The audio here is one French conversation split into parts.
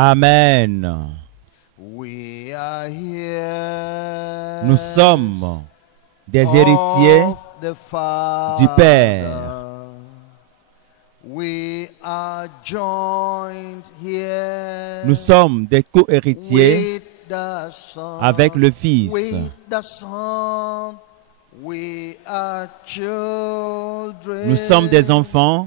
Amen. We are here Nous sommes des héritiers of the Father. du Père. We are joined here Nous sommes des co-héritiers with the Son. avec le Fils. With the Son. We are children Nous sommes des enfants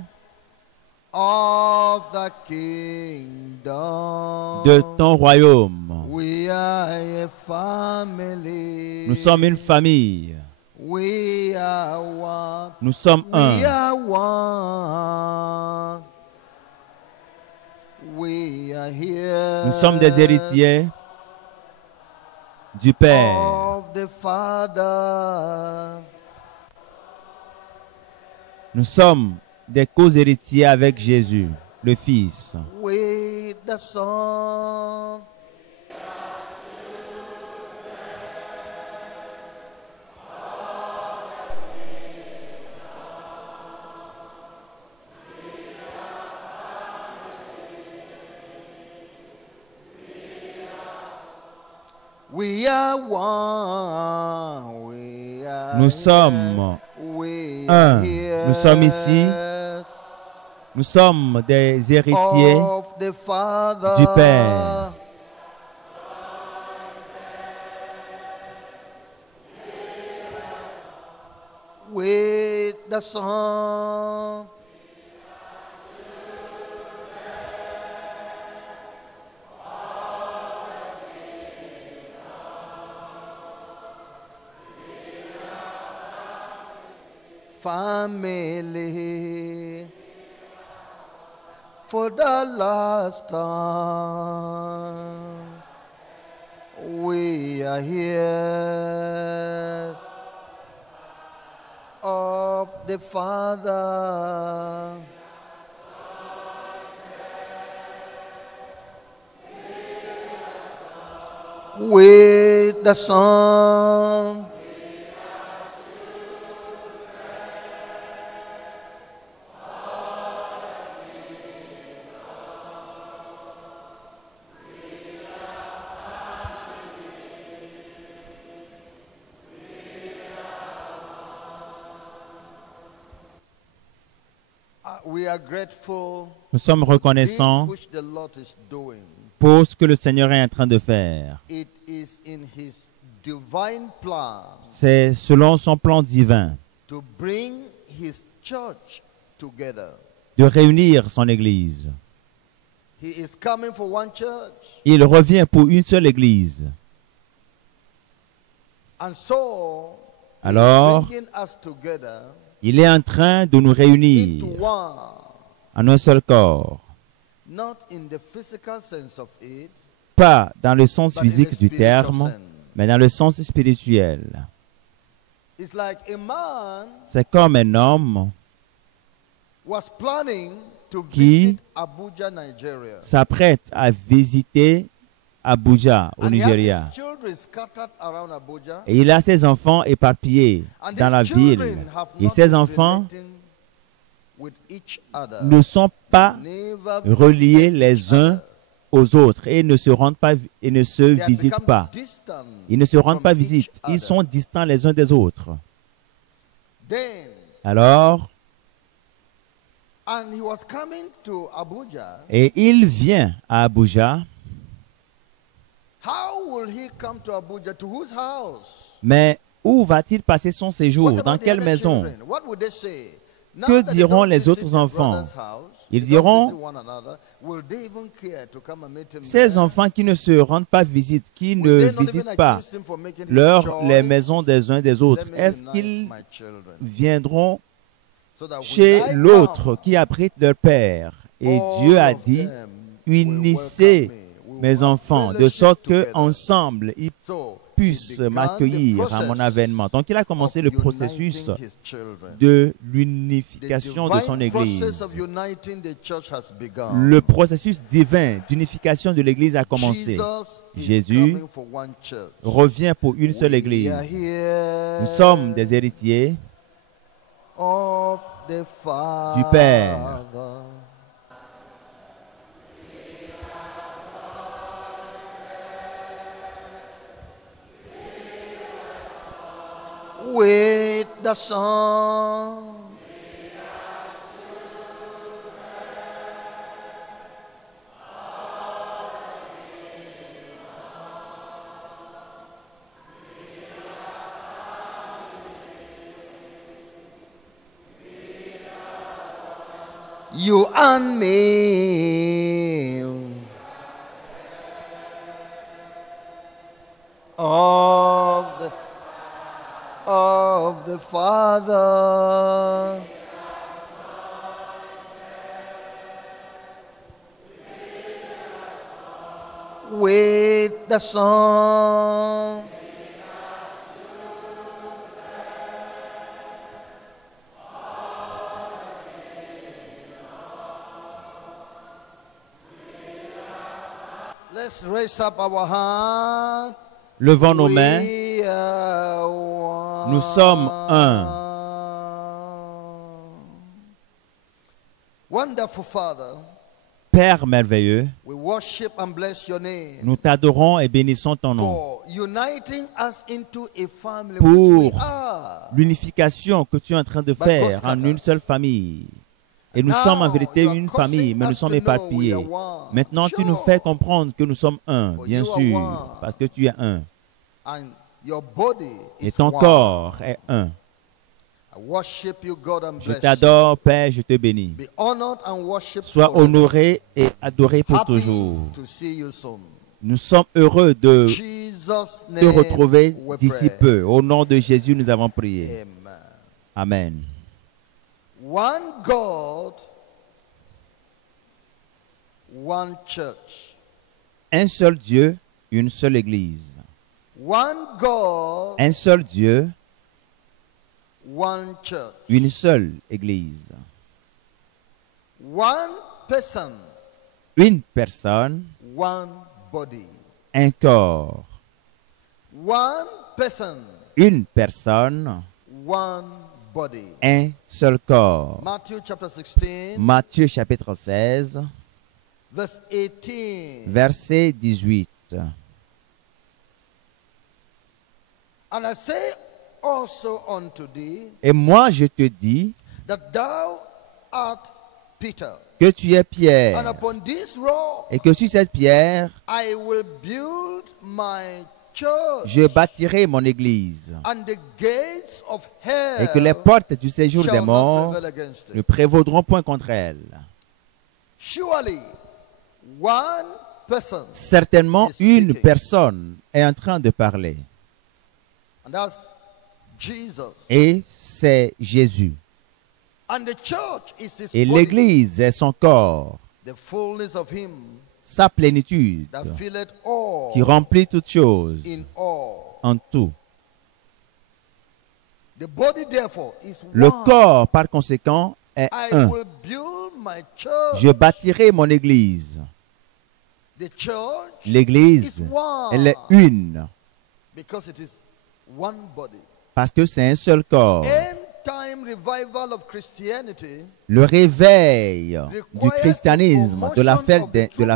of the kingdom. de ton royaume. We are a family. Nous sommes une famille. We are one. Nous sommes We un. are one. We are here. Nous sommes des héritiers du Père. Of the Father. Nous sommes des co-héritiers avec Jésus, le Fils. With the Son. We are one. We are Nous sommes we un. are here. Nous sommes ici. Nous sommes des héritiers of the Father. du Père. With the Son. Family for the last time we are here of the Father. With the Son. We are grateful Nous sommes reconnaissants which the Lord is doing. pour ce que le Seigneur est en train de faire. It is in his divine plan C'est selon son plan divin to bring his church together. de réunir son Église. He is coming for one church. Il revient pour une seule Église. And so he Alors, is bringing us together il est en train de nous réunir into one. en un seul corps. Not in the physical sense of it, Pas dans le sens but in the physique du spiritual terme, sense. mais dans le sens spirituel. It's like a man C'est comme un homme was planning to qui visit Abuja, Nigeria. s'apprête à visiter Abuja, au And he has Nigeria. his children scattered around Abuja. Et il a ses enfants éparpillés And dans these la ville. children have Et not ces been enfants relating with each other. ne sont pas Never reliés visited les each uns other. aux autres et ne se rendent pas et ne se They have visitent become pas. distant Ils ne se rendent from pas each visite. Ils other. sont distants les uns des autres. Then, Alors, and he was coming to Abuja. et il vient à Abuja, How will he come to Abuja? To whose house? mais où va-t-il passer son séjour? What Dans about the quelle other maison? children? What would they say? Now Que that they diront don't les visit autres their enfants? brother's house, Ils they don't diront, visit one another, will they even care to come and meet him ces there? enfants qui ne se rendent pas visite, qui Will ne they not even visitent pas accuse him for making his les choice? maisons des uns des autres, Let me est-ce unite qu'ils my children, viendront so that when chez I l'autre come, qui abrite leur père? Et all Dieu a of dit, them will unissez welcome me. We will mes have enfants, de fellowship sorte together. qu'ensemble, ils So, puissent he began m'accueillir the à mon process avènement. Donc il a commencé of le processus uniting his children. de The l'unification de son divine Église. process of uniting the church has begun. Le processus divin d'unification de l'Église a commencé. Jesus is Jésus coming for one church. revient pour une seule We Église. are here Nous sommes des héritiers of the Father. du Père. the Son. You and me, of the Father, with the Son. Let's raise up our hand. Levons nos mains. We are one. Nous sommes un. Wonderful Father, Père merveilleux, we worship and bless your name nous t'adorons et bénissons ton nom for uniting us into a family pour which we are. l'unification que tu es en train de faire en une seule famille. Et nous sommes en vérité une famille, mais nous sommes éparpillés. Maintenant, tu nous fais comprendre que nous sommes un, bien sûr, parce que tu es un. And your body Et is ton one. corps est un. I worship you, God, and Je bless you. t'adore, Père, je te bénis. Be honored and worshiped Sois forever. honoré et adoré pour Happy toujours. to see you soon. Nous sommes heureux de Jesus' te name retrouver we d'ici pray. peu. Au nom de Jésus, nous avons prié. Amen. Amen. One God, one church. Un seul Dieu, une seule Église. One God, Un seul Dieu, one church. une seule Église. One person, Une personne, one body. un corps. One person, Une personne, one body. un seul corps. Matthew chapter 16, Matthieu chapitre 16, verse 18. verset 18. And I say also unto thee Et moi je te dis that thou art Peter, que tu es and Pierre, upon this rock et que sur cette pierre, I will build my church, je bâtirai mon église, and the gates of et que les hell portes du séjour shall des not morts prevail against ne it. prévaudront point contre elle. Surely one person, Certainement, is une speaking. personne est en train de parler, and that's Jesus. et c'est Jésus. And the church is his Et body, l'église est son corps, the fullness of him sa plénitude, that filleth all qui remplit toutes choses in all. en tout. The body therefore is Le one. corps, par conséquent, est I un. will build my church. Je bâtirai mon église. The church L'église, is one. elle est une, Because it is one body. parce que c'est un seul corps. End time revival of Christianity Le réveil du christianisme de la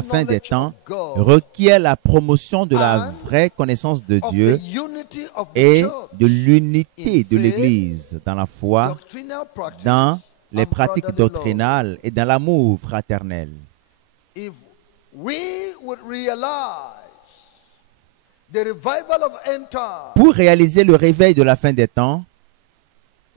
fin des temps requiert la promotion de la vraie connaissance de of Dieu the unity of the et church, de l'unité de l'Église dans la foi, doctrinal practice, dans les and pratiques brotherly love. doctrinales et dans l'amour fraternel. If we would realize the revival of end time, Pour réaliser le réveil de la fin des temps,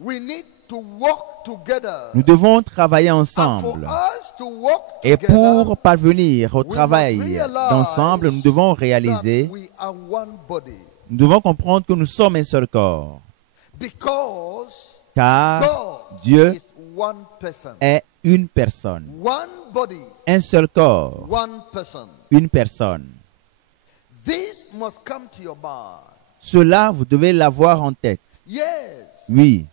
we need to work together. nous devons travailler And for ensemble. us to work Et together, pour parvenir au we must travail realize d'ensemble, nous devons that réaliser, we are one body. nous devons comprendre que nous sommes un seul corps. Because Car God Dieu is one person. est une personne. One body, Un seul corps, one person. une personne. This must come to your mind. Cela, vous devez l'avoir en tête. Yes. Oui,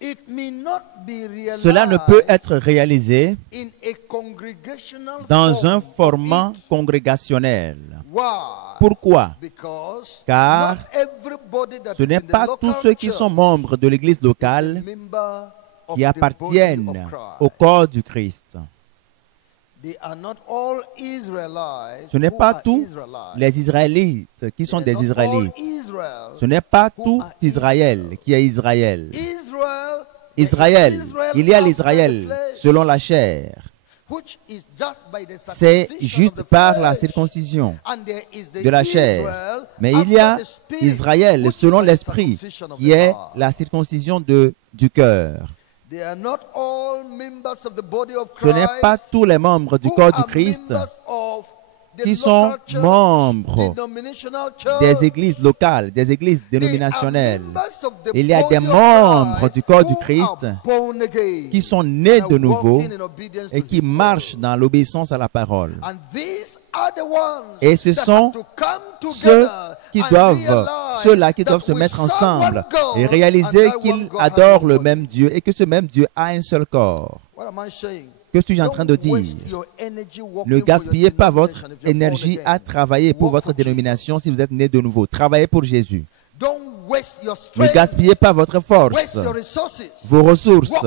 It may not be realized cela ne peut être réalisé in a congregational dans un form format of it. congrégationnel. Why? Pourquoi? Because Car not everybody that ce is n'est in the pas local tous ceux qui sont church membres de l'église is a locale member of qui the body appartiennent of Christ. au corps du Christ. Ce n'est pas tous les Israélites qui sont des Israélites. Ce n'est pas tout Israël qui est Israël. Israël, il y a l'Israël selon la chair. C'est juste par la circoncision de la chair. Mais il y a Israël selon l'esprit qui est la circoncision du cœur. Ce n'est pas tous les membres du corps du Christ qui sont membres des églises locales, des églises dénominationnelles. Il y a des membres du corps du Christ qui sont nés de nouveau et qui marchent dans l'obéissance à la parole. Et ce sont ceux-là qui doivent se mettre ensemble et réaliser qu'ils adorent le même Dieu et que ce même Dieu a un seul corps. Que suis-je en train de dire? Ne gaspillez pas votre énergie à travailler pour votre dénomination si vous êtes né de nouveau. Travaillez pour Jésus. Ne gaspillez pas votre force, vos ressources,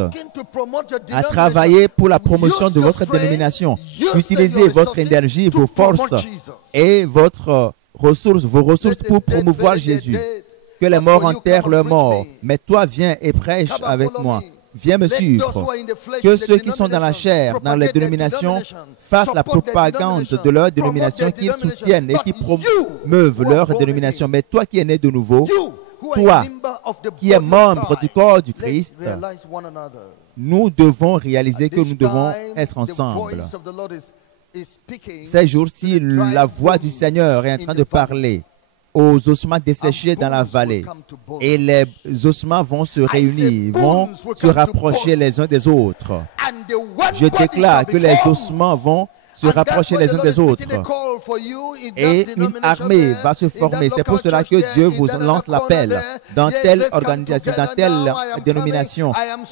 à travailler pour la promotion de votre dénomination. Utilisez votre énergie, vos forces et vos ressources pour promouvoir Jésus. Que les morts enterrent leurs morts. Mais toi, viens et prêche avec moi. Viens me suivre. Que ceux qui sont dans la chair, dans les dénominations, fassent la propagande de leur dénomination, qu'ils soutiennent et qui promeuvent leur dénomination. Mais toi qui es né de nouveau, toi qui es membre du corps du Christ, nous devons réaliser que nous devons être ensemble. Ces jours-ci, la voix du Seigneur est en train de parler aux ossements desséchés dans la vallée. Et les ossements vont se réunir, vont se rapprocher les uns des autres. Je déclare que les ossements vont se rapprocher les uns des autres. Et une armée va se former. C'est pour cela que Dieu vous lance l'appel dans telle organisation, dans telle dénomination.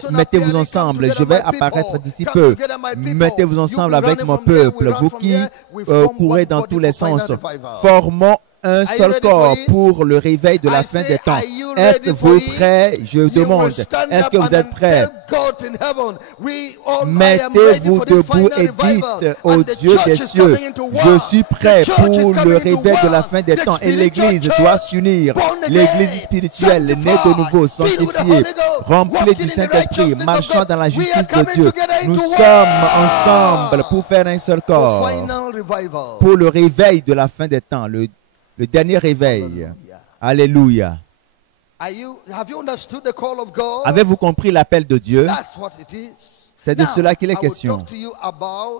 Mettez-vous ensemble. Je vais apparaître d'ici peu. Mettez-vous ensemble avec mon peuple. Vous qui courez dans tous les sens. Formons un seul corps pour le réveil de la fin des temps. Êtes-vous prêts? Je demande. Est-ce que vous êtes prêts? Mettez-vous debout et dites au Dieu des cieux, je suis prêt pour le réveil de la fin des temps. Et l'Église doit s'unir. L'Église spirituelle, née de nouveau, sanctifiée, remplie du Saint-Esprit, marchant dans la justice de Dieu. Nous sommes ensemble pour faire un seul corps. Pour le réveil de la fin des temps, le dernier réveil. Alléluia. Avez-vous compris l'appel de Dieu? C'est de cela qu'il est question.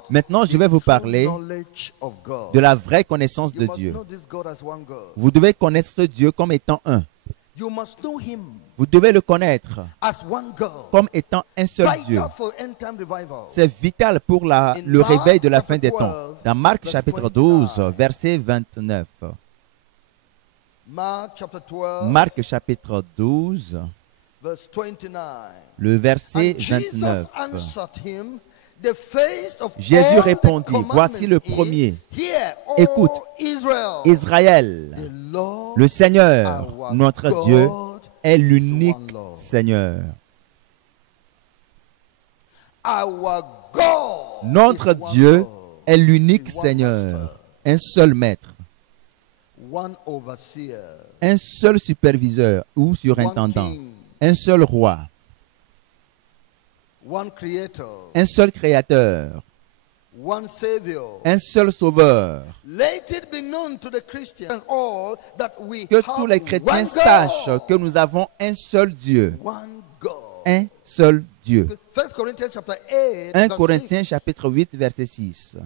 Maintenant, je vais vous parler de la vraie connaissance de Dieu. Vous devez connaître ce Dieu comme étant un. Vous devez le connaître comme étant un seul Dieu. C'est vital pour le réveil de la fin des temps. Dans Marc chapitre 12, verset 29. Marc chapitre 12, le verset 29. Jésus répondit, voici le premier. Écoute, Israël, le Seigneur, notre Dieu, est l'unique Seigneur. Notre Dieu est l'unique Seigneur, un seul maître. Un seul superviseur ou surintendant, un seul roi, un seul créateur, un seul sauveur. Que tous les chrétiens sachent que nous avons un seul Dieu. Un seul Dieu. 1 Corinthiens chapitre 8 verset 6.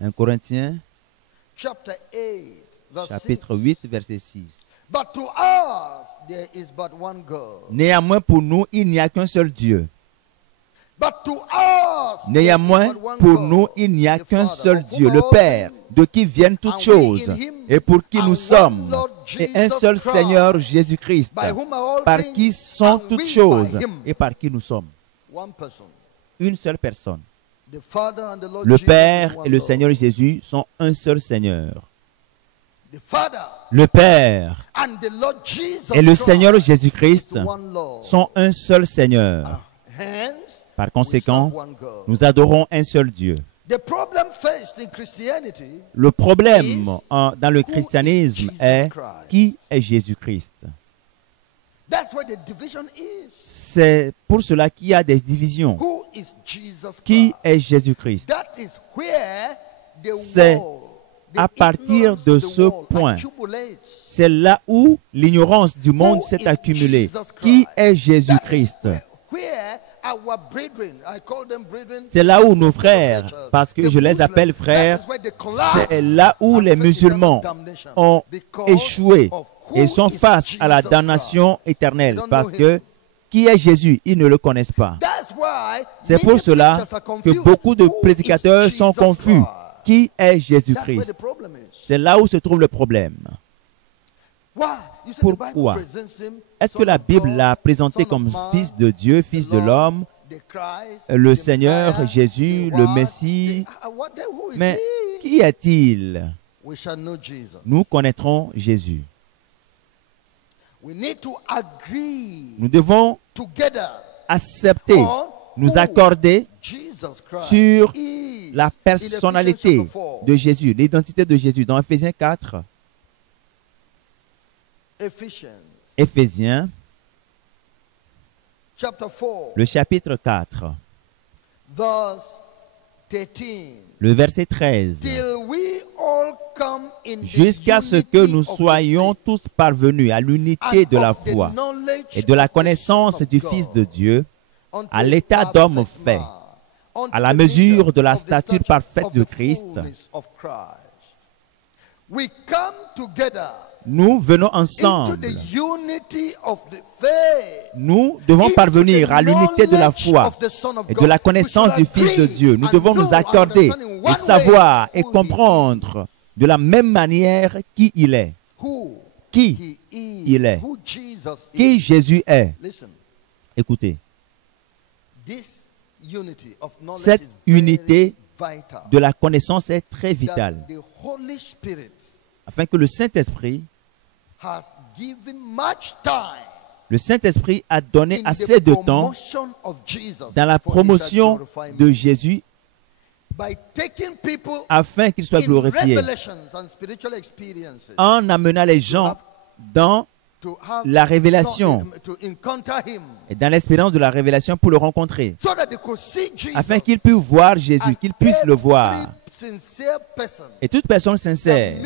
1 Corinthiens chapitre 8 verset 6. Néanmoins pour nous il n'y a qu'un seul Dieu. Néanmoins pour nous il n'y a qu'un seul Dieu, le Père, de qui viennent toutes choses et pour qui nous sommes, et un seul Seigneur Jésus-Christ, par qui sont toutes choses et par qui nous sommes. Une seule personne. Le Père et le Seigneur Jésus sont un seul Seigneur. Le Père et le Seigneur Jésus-Christ sont un seul Seigneur. Par conséquent, nous adorons un seul Dieu. Le problème dans le christianisme est qui est Jésus-Christ. C'est pour cela qu'il y a des divisions. Qui est Jésus-Christ? C'est à partir de ce point, c'est là où l'ignorance du monde s'est accumulée. Qui est Jésus-Christ? C'est là où nos frères, parce que je les appelle frères, c'est là où les musulmans ont échoué et sont face à la damnation éternelle. Parce que qui est Jésus? Ils ne le connaissent pas. C'est pour cela que beaucoup de prédicateurs sont confus. Qui est Jésus-Christ? C'est là où se trouve le problème. Pourquoi? Est-ce que la Bible l'a présenté comme fils de Dieu, fils de l'homme, le Seigneur Jésus, le Messie? Mais qui est-il? Nous connaîtrons Jésus. Nous devons accepter, nous accorder sur la personnalité de Jésus, l'identité de Jésus. Dans Éphésiens 4, Éphésiens, le chapitre 4, le verset 13, jusqu'à ce que nous soyons tous parvenus à l'unité de la foi et de la connaissance du Fils de Dieu, à l'état d'homme fait, à la mesure de la stature parfaite de Christ. Nous venons ensemble. Nous devons parvenir à l'unité de la foi et de la connaissance du Fils de Dieu. Nous devons nous accorder et savoir et comprendre de la même manière qui il est. Qui il est. Qui Jésus est. Écoutez. Cette unité de la connaissance est très vitale. Afin que le Saint-Esprit a donné assez de temps dans la promotion de Jésus afin qu'il soit glorifié, en amenant les gens dans la révélation et dans l'espérance de la révélation pour le rencontrer, afin qu'ils puissent voir Jésus, qu'ils puissent le voir. Et toute personne sincère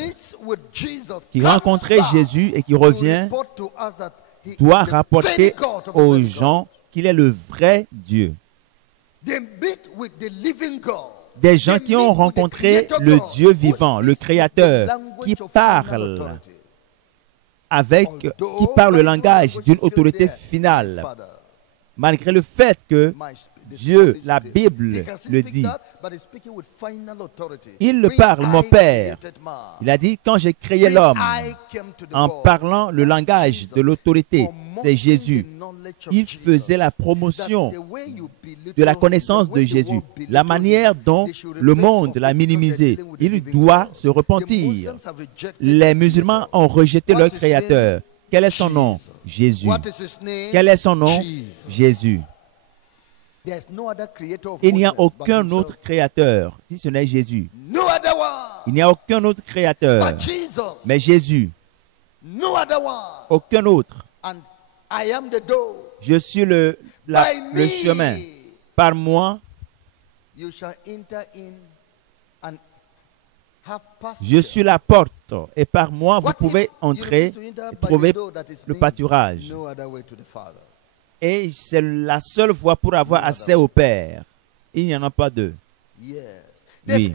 qui rencontrait Jésus et qui revient doit rapporter aux gens qu'il est le vrai Dieu. Des gens qui ont rencontré le Dieu vivant, le Créateur, qui parle le langage d'une autorité finale, malgré le fait que Dieu, la Bible le dit. Il le parle, mon Père. Il a dit, quand j'ai créé l'homme, en parlant le langage de l'autorité, c'est Jésus. Il faisait la promotion de la connaissance de Jésus. La manière dont le monde l'a minimisé, il doit se repentir. Les musulmans ont rejeté leur Créateur. Quel est son nom? Jésus. Quel est son nom? Jésus. Il n'y a aucun autre créateur si ce n'est Jésus. Il n'y a aucun autre créateur mais Jésus. Aucun autre. Je suis le chemin. Par moi, je suis la porte. Et par moi, vous pouvez entrer et trouver le pâturage. Et c'est la seule voie pour avoir accès au Père. Il n'y en a pas deux. Oui.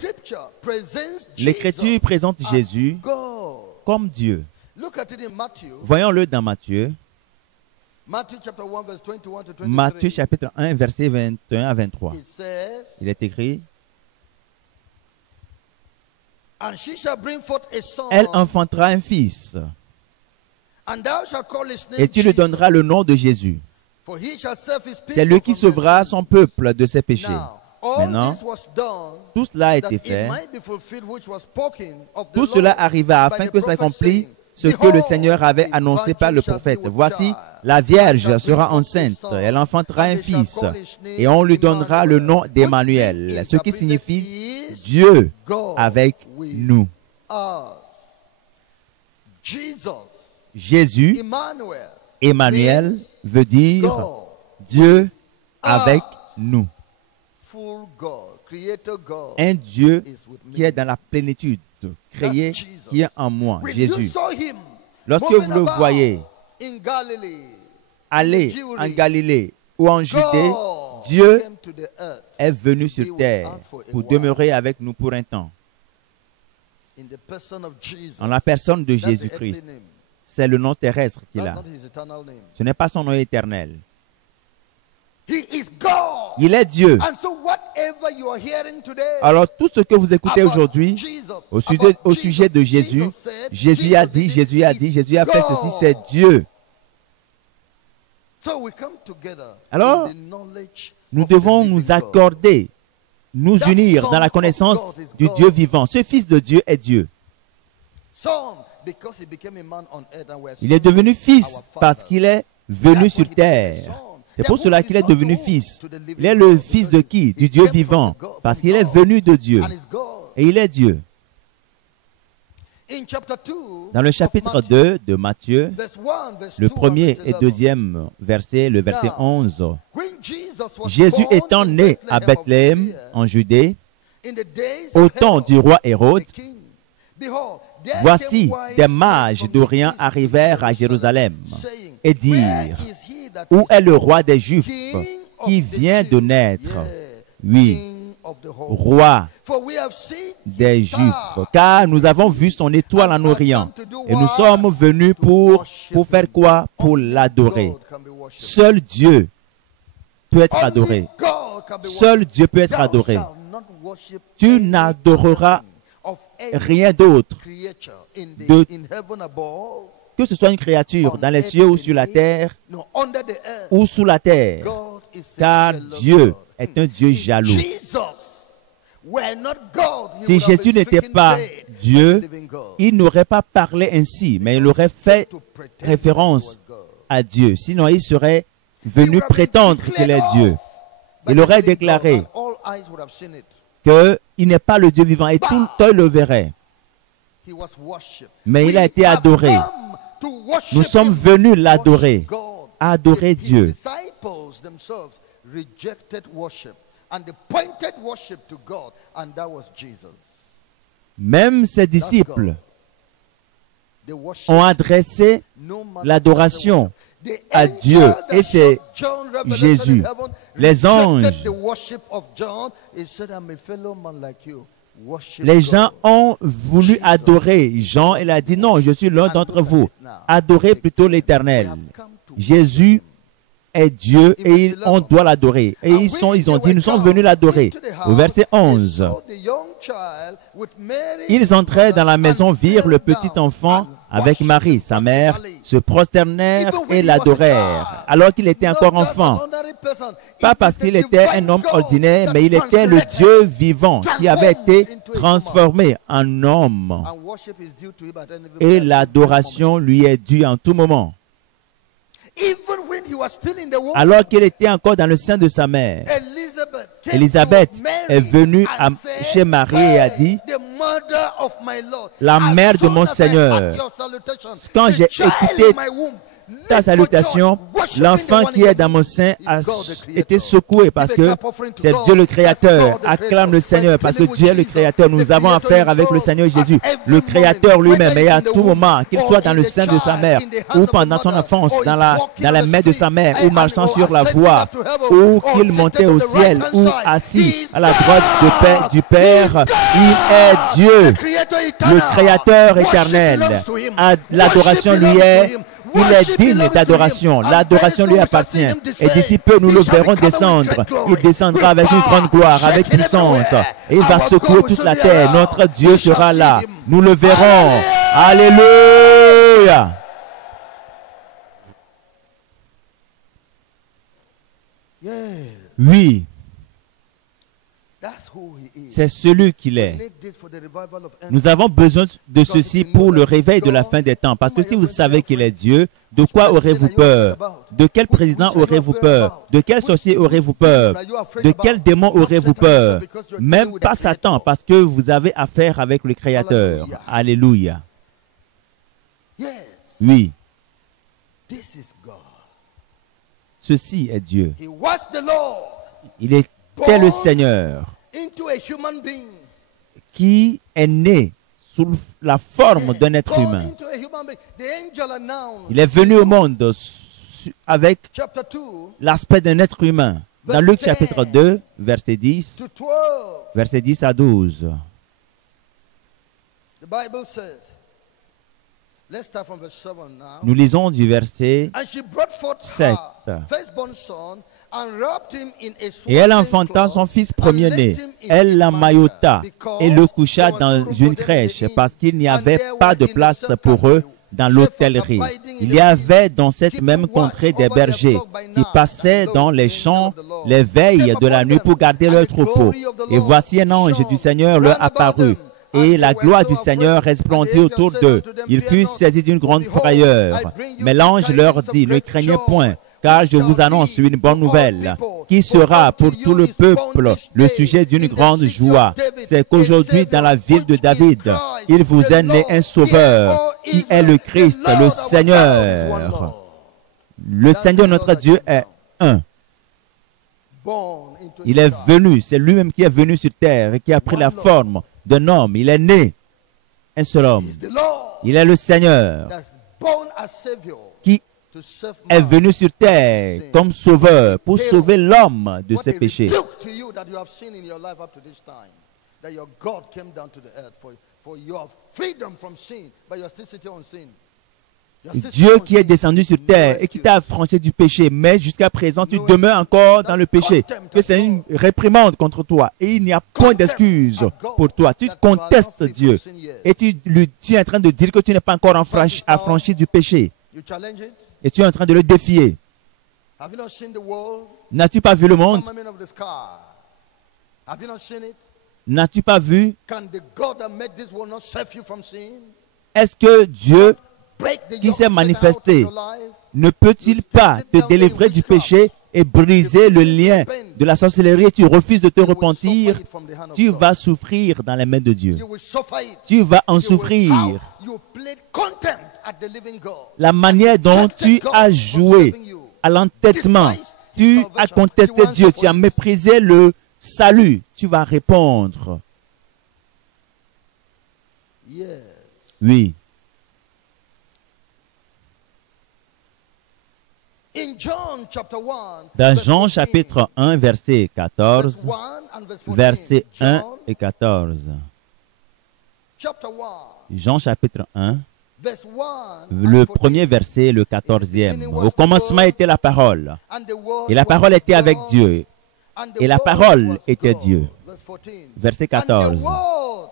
L'Écriture présente Jésus comme Dieu. Voyons-le dans Matthieu. Matthieu chapitre 1, versets 21 à 23. Il est écrit: elle enfantera un fils, et tu lui donneras le nom de Jésus. C'est lui qui sauvera son peuple de ses péchés. Maintenant, tout cela a été fait. Tout cela arriva afin que s'accomplisse ce que le Seigneur avait annoncé par le prophète. Voici, la Vierge sera enceinte, elle enfantera un fils, et on lui donnera le nom d'Emmanuel, ce qui signifie Dieu avec nous. Jésus, Emmanuel, veut dire Dieu avec nous. Un Dieu qui est dans la plénitude, créé, qui est en moi, Jésus. Lorsque vous le voyez aller en Galilée ou en Judée, Dieu est venu sur terre pour demeurer avec nous pour un temps. En la personne de Jésus-Christ. C'est le nom terrestre qu'il a. Ce n'est pas son nom éternel. Il est Dieu. Alors tout ce que vous écoutez aujourd'hui au sujet de Jésus, Jésus a dit, Jésus a dit, Jésus a fait ceci, c'est Dieu. Alors, nous devons nous accorder, nous unir dans la connaissance du Dieu vivant. Ce Fils de Dieu est Dieu. Il est devenu fils parce qu'il est venu sur terre. C'est pour cela qu'il est devenu fils. Il est le fils de qui? Du Dieu vivant. Parce qu'il est venu de Dieu. Et il est Dieu. Dans le chapitre 2 de Matthieu, le premier et deuxième verset, le verset 11, Jésus étant né à Bethléem, en Judée, au temps du roi Hérode, voici des mages d'Orient arrivèrent à Jérusalem et dirent, où est le roi des Juifs qui vient de naître? Oui, roi des Juifs. Car nous avons vu son étoile en Orient. Et nous sommes venus pour faire quoi? Pour l'adorer. Seul Dieu peut être adoré. Seul Dieu peut être adoré. Tu n'adoreras rien d'autre que ce soit une créature dans les cieux ou sur la terre ou sous la terre, car Dieu est un Dieu jaloux. Si Jésus n'était pas Dieu, il n'aurait pas parlé ainsi, mais il aurait fait référence à Dieu. Sinon, il serait venu prétendre qu'il est Dieu. Il aurait déclaré qu'il n'est pas le Dieu vivant et tout œil le verrait. Mais il a été adoré. Nous sommes venus l'adorer, adorer Dieu. Même ses disciples ont adressé l'adoration à Dieu et c'est Jésus. Les anges, les gens ont voulu adorer Jean. Il a dit non, je suis l'un d'entre vous. Adorez plutôt l'Éternel. Jésus est Dieu et on doit l'adorer. Et ils ont dit, nous sommes venus l'adorer. Au verset 11, ils entraient dans la maison, virent le petit enfant avec Marie, sa mère, se prosternèrent et l'adorèrent, alors qu'il était encore enfant. Pas parce qu'il était un homme ordinaire, mais il était le Dieu vivant qui avait été transformé en homme. Et l'adoration lui est due en tout moment. Alors qu'il était encore dans le sein de sa mère, Élisabeth est venue chez Marie et a dit, la mère de mon Seigneur, quand j'ai écouté ta salutation, l'enfant qui est dans mon sein a été secoué parce que c'est Dieu le Créateur. Acclame le Seigneur parce que Dieu est le Créateur. Nous avons affaire avec le Seigneur Jésus, le Créateur lui-même. Et à tout moment, qu'il soit dans le sein de sa mère ou pendant son enfance, dans la main de sa mère ou marchant sur la voie ou qu'il montait au ciel ou assis à la droite du Père, il est Dieu, le Créateur éternel. L'adoration lui est... Il est digne d'adoration. L'adoration lui appartient. Et d'ici peu, nous le verrons descendre. Il descendra avec une grande gloire, avec puissance. Et il va secouer toute la terre. Notre Dieu sera là. Nous le verrons. Alléluia. Oui. That's who he is. C'est celui qu'il We est. need this for the revival of end Nous avons besoin de ceci pour le réveil de la fin des temps. Parce que si vous savez qu'il est Dieu, de quoi aurez-vous peur? De quel président aurez-vous peur? De quel sorcier aurez-vous peur? De quel démon aurez-vous peur? Même pas Satan, parce que vous avez affaire avec le Créateur. Alléluia. Yes, Oui, this is God. ceci est Dieu. He was the Lord Il était le Seigneur into a human being. qui est né sous la forme d'un être God humain. into a human being. The angel announced. Il est venu au monde avec Chapter 2 l'aspect d'un être humain. Dans Luc chapitre 2, verset 10, to 12. verset 10 à 12. The Bible says, let's start from verse 7 now. Nous lisons du verset And she brought forth 7. her firstborn son and wrapped him in a Et elle swaddling enfanta cloth son fils and premier-né. laid him in Elle a l'emmaillota manger, because et le coucha there was dans no room une for them crèche in the parce qu'il n'y inn. avait And there pas were de in the place same pour eux country dans shepherds l'hôtellerie. abiding in Il the y field, avait dans cette keeping même watch contrée des over their bergers flock by qui night. passaient And dans lo, les the champs angel of the Lord les veilles came de la upon nuit pour them, garder and leurs the troupeaux. glory of the Et Lord voici un ange shone du Seigneur leur round about apparut. them. Et And la they were gloire so du Seigneur afraid. resplendit And the autour angel d'eux. said unto them, Ils Fear furent not, saisis d'une for grande behold, frayeur. I bring you Mais good l'ange leur tidings of dit, ne great craignez joy, point, car which je vous shall annonce be une bonne to all nouvelle people. qui For sera unto pour you tout le is born peuple this le day sujet d'une in the grande city joie. of David C'est a qu'aujourd'hui, dans la Savior, ville de which is David, Christ, il vous the est né Lord. un sauveur Hear, O qui est le Israel, Christ, the Lord le our God is one Seigneur. Lord. Le Seigneur notre Dieu est un. Born into Il a est child. venu, c'est lui-même qui est venu sur terre et qui a pris la forme d'un homme. Il est né, un seul homme. He's the Lord Il est le Seigneur that's born as Savior qui to save est man. venu sur terre comme sauveur pour sauver l'homme de What ses a péchés. rebuke to you that you have seen in your life up to this time, that your God came down to the earth for your freedom from sin, but you're still sitting on sin. You're still Dieu sitting on qui est sin. descendu sur No terre et qui t'a excuse. affranchi du péché, mais jusqu'à présent tu No demeures excuse. encore dans le That's péché, contempt que of c'est une God. réprimande contre toi et il n'y a point Contempt d'excuse of God pour toi. Tu that you are not contestes free from Dieu sin yet. et tu es en train de dire que tu n'es pas encore affranchi du péché You challenge it. et tu es en train de le défier. Have you not seen the world? N'as-tu pas vu le monde? Firmament of the sky. Have you not seen it? N'as-tu pas vu? Can the God that made this world not save you from sin? Est-ce que Dieu Break the qui yoke s'est of Satan out of manifesté your life? ne peut-il pas te délivrer du péché et briser le lien de la sorcellerie et tu refuses de te You will repentir? suffer it from the hand of Tu God. vas souffrir dans les mains de Dieu. You will suffer it. Tu vas en You will- souffrir. how you played contempt at the living God. La manière dont Rejected tu God as from joué saving you. à l'entêtement, Despised his tu salvation. as contesté You Dieu, answer tu as for it. méprisé le salut, tu vas répondre. Yes. Oui. In John chapter 1, Dans verse Jean 14, chapitre 1, verset 14, verse 1 and verse 14. versets 1 John et 14. chapter 1, Jean chapitre 1, verse 1 le and premier 14. verset, le 14e. Au commencement était la parole, And the word et la was parole était avec God, Dieu, and the et la word parole was était God. Dieu. Verse 14. Verset And 14. the word,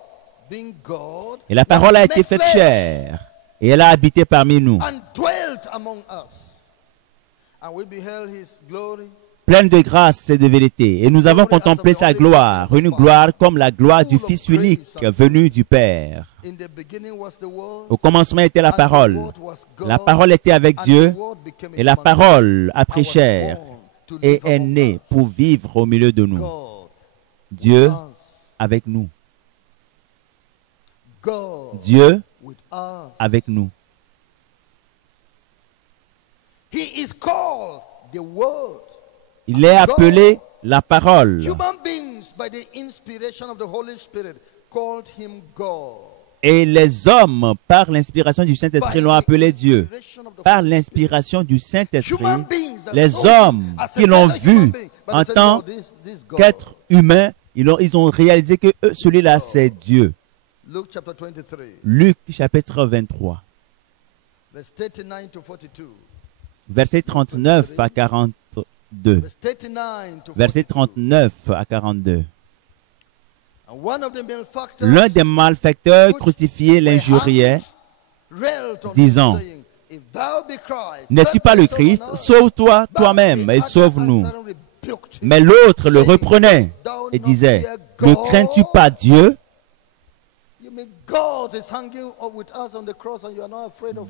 being God, Et la parole a was été made faite flesh chair, et elle a habité parmi nous, and dwelt among us. And we beheld his glory, pleine de grâce et de vérité. Et nous avons contemplé sa gloire, une gloire comme la gloire du Fils unique venu du Père. in the beginning was the word, Au commencement était la and the parole. word was God, La parole était avec and Dieu, the word became a et la human parole a being, pris and was chair born to et live est among né us. pour vivre au milieu de nous. God Dieu with us. avec nous. God Dieu with us. avec nous. He is called the Word. Il est appelé la parole. Human beings, by the inspiration of the Holy Spirit, called him God. Et les hommes, par l'inspiration du Saint-Esprit, l'ont appelé Dieu. Par l'inspiration du Saint-Esprit, les hommes qui l'ont vu en tant qu'être humain, ils ont réalisé que celui-là, c'est Dieu. Luke chapter 23, Luc chapitre 23, verse 39 to 42. verset 39 à 42. Verse 39 to Verset 42. 39 à 42. And one of the malefactors L'un des malfacteurs crucifiés l'injuriait, railed on him, disant, saying, If thou be Christ, n'es-tu pas le Christ? Sauve-toi toi-même et sauve-nous. Mais l'autre le reprenait. et disait, ne crains-tu pas Dieu?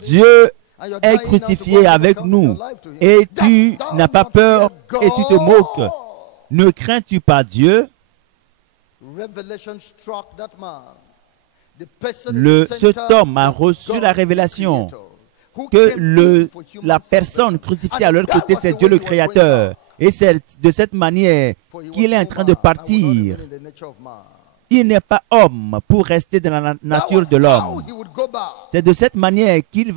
Dieu est crucifié avec nous et tu n'as pas peur et tu te moques. Ne crains-tu pas Dieu? Cet homme a reçu la révélation que la personne crucifiée à leur côté, c'est Dieu le Créateur. Et c'est de cette manière qu'il est en train de partir. Il n'est pas homme pour rester dans la nature de l'homme. C'est de cette manière qu'il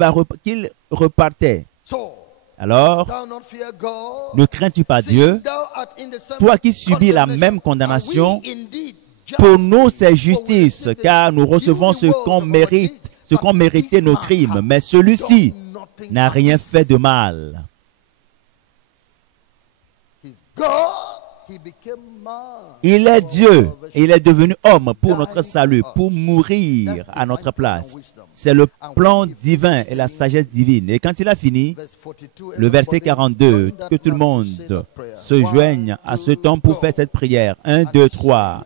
repartait. Alors, ne crains-tu pas Dieu? Toi qui subis la même condamnation, pour nous c'est justice, car nous recevons ce qu'on mérite, ce qu'ont mérité nos crimes. Mais celui-ci n'a rien fait de mal. Il est Dieu et il est devenu homme pour notre salut, pour mourir à notre place. C'est le plan divin et la sagesse divine. Et quand il a fini, le verset 42, que tout le monde se joigne à cet homme pour faire cette prière. 1, 2, 3.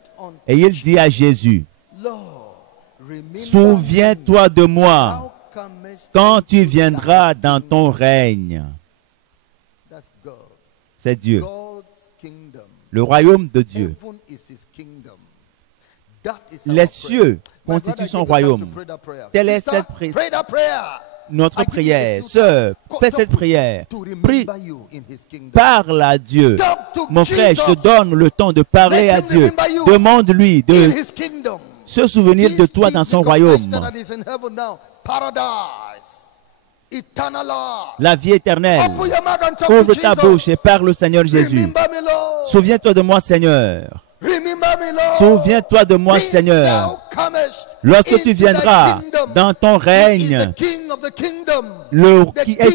Et il dit à Jésus, souviens-toi de moi quand tu viendras dans ton règne. C'est Dieu. Le royaume de Dieu. Les cieux constituent son royaume. Telle est notre prière. Sœur, fais cette prière. Prie, parle à Dieu. Mon frère, je te donne le temps de parler à Dieu. Demande-lui de se souvenir de toi dans son royaume. La vie éternelle. Ouvre ta bouche et parle au Seigneur Jésus. Souviens-toi de moi, Seigneur. Souviens-toi de moi, Seigneur. Lorsque tu viendras dans ton règne, qui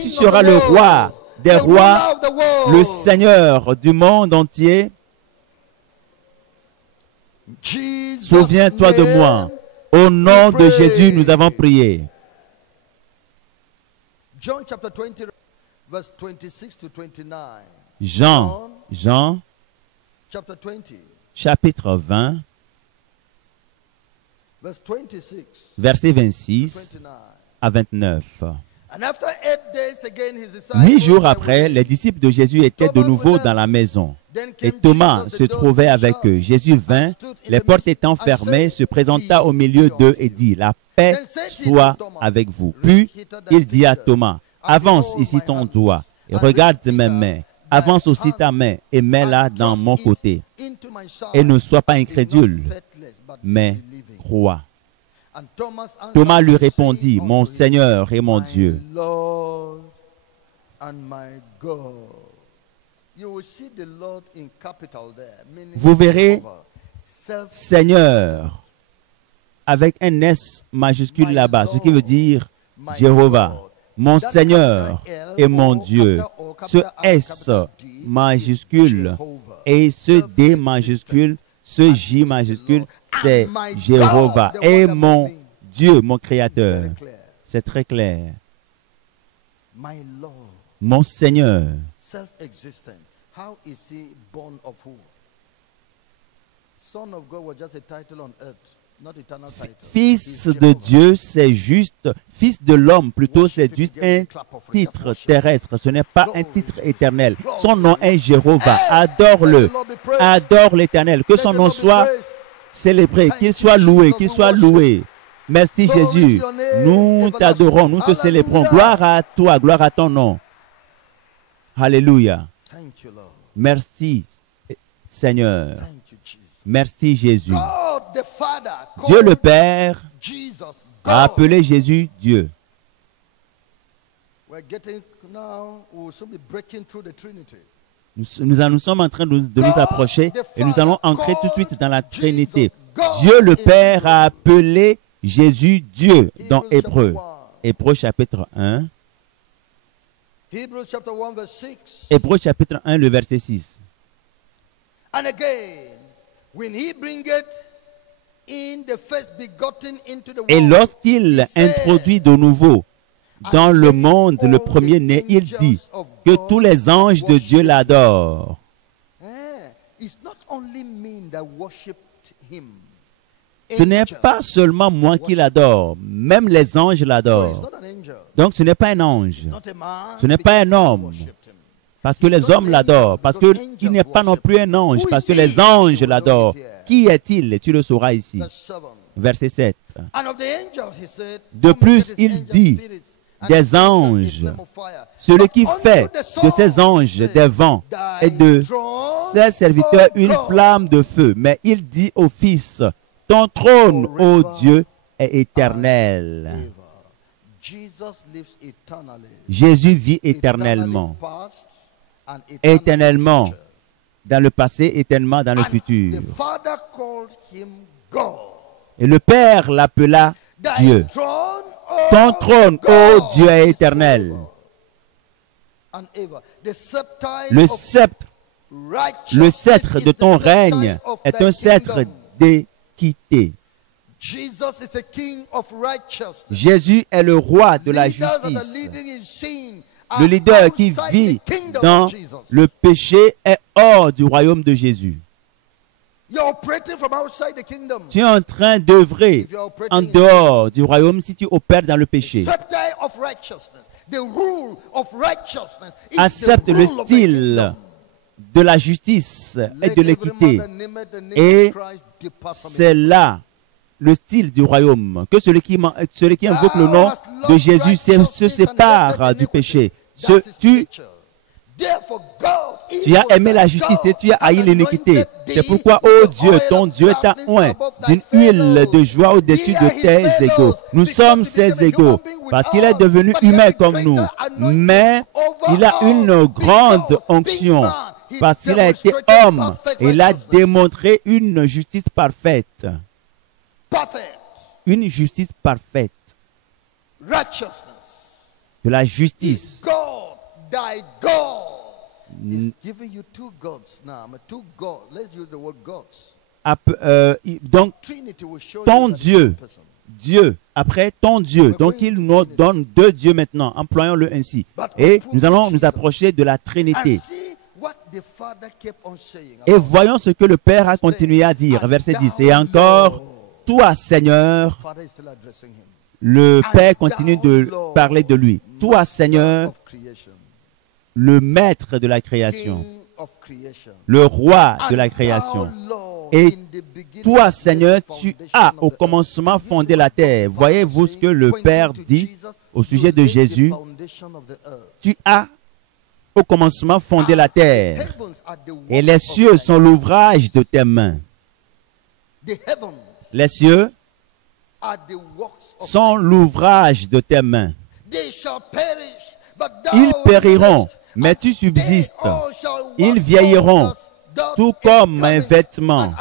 sera le roi des rois, le Seigneur du monde entier. Souviens-toi de moi. Au nom de Jésus, nous avons prié. Jean, chapitre 20, verset 26 à 29. 8 jours après, les disciples de Jésus étaient de nouveau dans la maison. Et Thomas se trouvait avec eux. Jésus vint, les portes étant fermées, se présenta au milieu d'eux et dit, la paix soit avec vous. Puis il dit à Thomas, avance ici ton doigt et regarde mes mains. Avance aussi ta main et mets-la dans mon côté. Et ne sois pas incrédule, mais crois. Thomas lui répondit, mon Seigneur et mon Dieu. Vous verrez Seigneur avec un S majuscule là-bas, ce qui veut dire Jéhovah. Mon Seigneur et mon Dieu. Ce S majuscule et ce D majuscule, ce J majuscule, c'est Jéhovah. Et mon Dieu, mon Créateur. C'est très clair. Mon Seigneur. Fils de Dieu, c'est juste, fils de l'homme, plutôt, c'est juste un titre terrestre, ce n'est pas un titre éternel. Son nom est Jéhovah, adore-le, adore l'Éternel, que son nom soit célébré, qu'il soit loué, qu'il soit loué. Merci Jésus, nous t'adorons, nous te célébrons, gloire à toi, gloire à ton nom. Alléluia. Merci Seigneur. Merci Jésus. Dieu le Père a appelé Jésus Dieu. Nous sommes en train de nous approcher et nous allons entrer tout de suite dans la Trinité. Dieu le Père a appelé Jésus Dieu dans Hébreux. Hébreux chapitre 1. Hébreux chapitre 1, le verset 6. Et lorsqu'il introduit de nouveau dans le monde le premier-né, il dit que tous les anges de Dieu l'adorent. it's not only me that worshipped him. Ce n'est pas seulement moi qui l'adore, même les anges So he's l'adorent. not an angel. Donc ce n'est pas un ange, Not a man. ce n'est pas un because homme, he worshipped him. parce que les hommes l'adorent, parce qu'il n'est pas non plus un ange, parce que les anges l'adorent. Qui est-il? Et tu le sauras ici. Verse 7. Verset 7. And of the angels, he said, De who plus, maketh his il angels dit spirits, and des his ministers a anges, flame of fire. celui But qui unto fait the de ces Son, anges he said, des vents et Thy de throne, ses serviteurs O une God, flamme de feu. Mais il dit au Fils, ton trône, ô Dieu, est éternel. ever. Jesus lives eternally. Jésus vit éternellement, Past and éternellement future. dans le passé, éternellement dans le And futur. the Father called him God. Et le Père l'appela Thy Dieu. throne, Ton trône, ô Dieu, est éternel. And ever. The sceptre Le of sceptre, righteousness le cètre is de the ton sceptre règne of est thy un cètre kingdom. d'équité. Jesus is the king of righteousness. Jésus est le roi de la Leaders that are justice. leading in sin Le are leader qui outside vit the kingdom dans of Jesus. le péché est hors du royaume de Jésus. You're operating from outside the kingdom. Tu es en train d'œuvrer en dehors du royaume si tu opères dans le péché. Scepter of righteousness. The rule of righteousness is Accepte the le rule of the style kingdom. de la justice et Let de every l'équité. man that nameth the name Et of Christ depart from c'est it. là le style du royaume. Que celui qui invoque le nom de Jésus se sépare du péché. Tu as aimé la justice et tu as haï l'iniquité. C'est pourquoi, ô Dieu, ton Dieu t'a oint d'une huile de joie au-dessus de tes égaux. Nous sommes ses égaux, parce qu'il est devenu humain comme nous. Mais il a une grande onction, parce qu'il a été homme. Et il a démontré une justice parfaite. Une justice parfaite. De la justice. He's giving you two gods now. Two gods. Let's use the word gods. Donc, Trinity will show ton you that Dieu, one person. Dieu, après ton Dieu. Donc, il nous donne deux dieux maintenant. Employons-le ainsi. Et nous allons nous approcher de la Trinité. And see what the Father kept on saying Et about voyons ce que le Père a continué à dire. Verset 10. Et encore, toi, Seigneur, the Father is still addressing him. le Père continue de parler de lui. Toi, Seigneur, Of creation. le maître de la création, King of creation. le roi de And la création. thou, Lord, Et in the beginning toi, laid the Seigneur, tu foundation as of au the earth. commencement fondé la terre. Voyez-vous ce que le Père dit au sujet de Jésus? Tu as au commencement fondé la terre. Et les cieux sont l'ouvrage de tes mains. Les cieux sont l'ouvrage de tes mains. Ils périront, mais tu subsistes. Ils vieilliront, tout comme un vêtement.